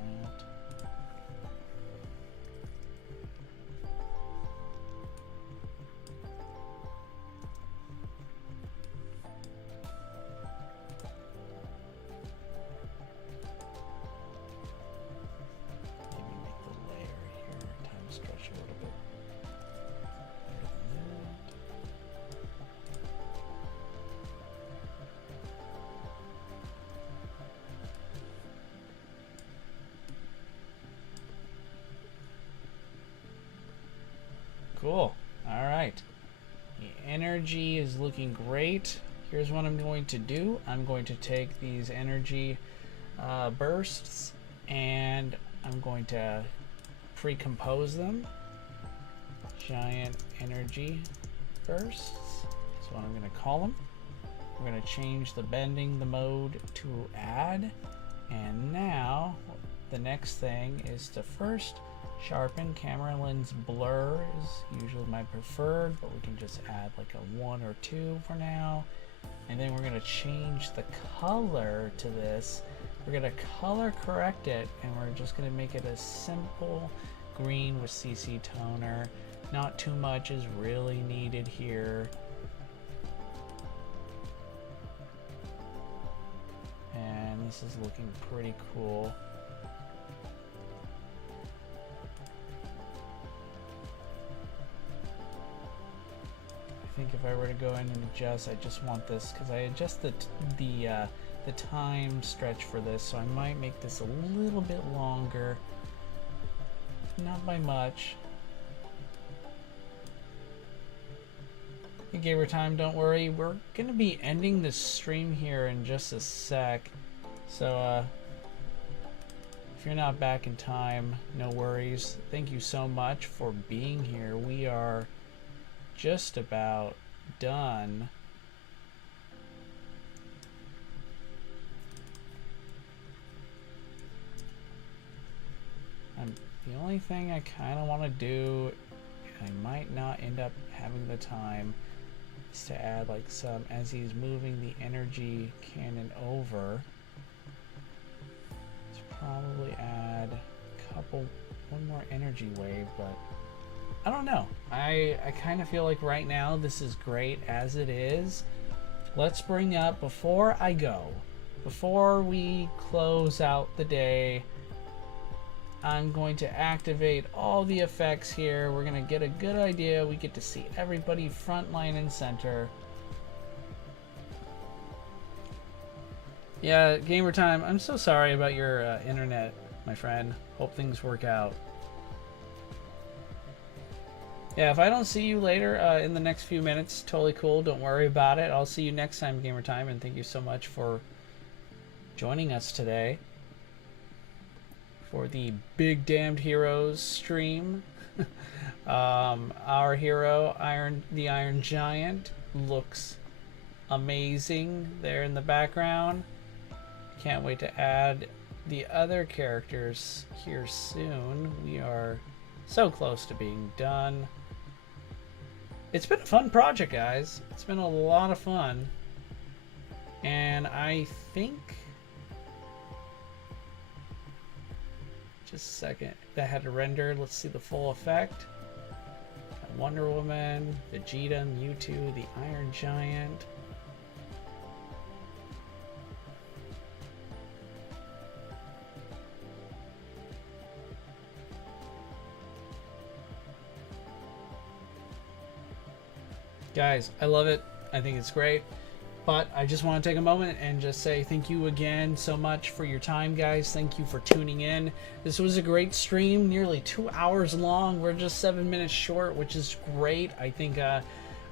Cool. All right. The energy is looking great. Here's what I'm going to do. I'm going to take these energy bursts and I'm going to pre-compose them. Giant energy bursts is what I'm going to call them. We're going to change the bending, the mode to add. And now the next thing is to first sharpen. Camera lens blur is usually my preferred, but we can just add like a 1 or 2 for now. And then we're going to change the color to this. We're going to color correct it, and we're just going to make it a simple green with CC toner. Not too much is really needed here. And this is looking pretty cool. I think if I were to go in and adjust, I just want this because I adjust the time stretch for this, so I might make this a little bit longer, not by much. Hey, Gamer Time, don't worry, we're gonna be ending this stream here in just a sec, so if you're not back in time, no worries. Thank you so much for being here. We are just about done. The only thing I kind of want to do, and I might not end up having the time, is to add like some, as he's moving the energy cannon over, let's probably add a couple, one more energy wave, but I don't know. I kind of feel like right now this is great as it is. Let's bring up, before I go, before we close out the day, I'm going to activate all the effects here. We're going to get a good idea. We get to see everybody front line and center. Yeah, Gamer Time, I'm so sorry about your internet, my friend. Hope things work out. Yeah, if I don't see you later in the next few minutes, totally cool. Don't worry about it. I'll see you next time, Gamer Time, and thank you so much for joining us today for the Big Damned Heroes stream. Our hero, the Iron Giant, looks amazing there in the background. Can't wait to add the other characters here soon. We are so close to being done. It's been a fun project, guys. It's been a lot of fun. And I think, just a second, that had to render. Let's see the full effect. Wonder Woman, Vegeta, Mewtwo, the Iron Giant. Guys, I love it. I think it's great. But I just want to take a moment and just say thank you again so much for your time, guys. Thank you for tuning in. This was a great stream, nearly 2 hours long. We're just 7 minutes short, which is great. I think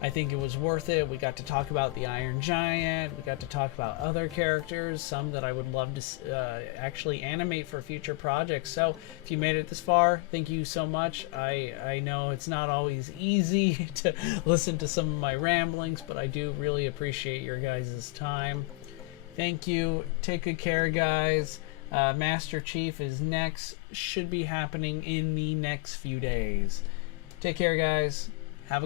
I think it was worth it. We got to talk about the Iron Giant. We got to talk about other characters, some that I would love to actually animate for future projects. So if you made it this far, thank you so much. I know it's not always easy to listen to some of my ramblings, but I do really appreciate your guys' time. Thank you. Take good care, guys. Master Chief is next. Should be happening in the next few days. Take care, guys.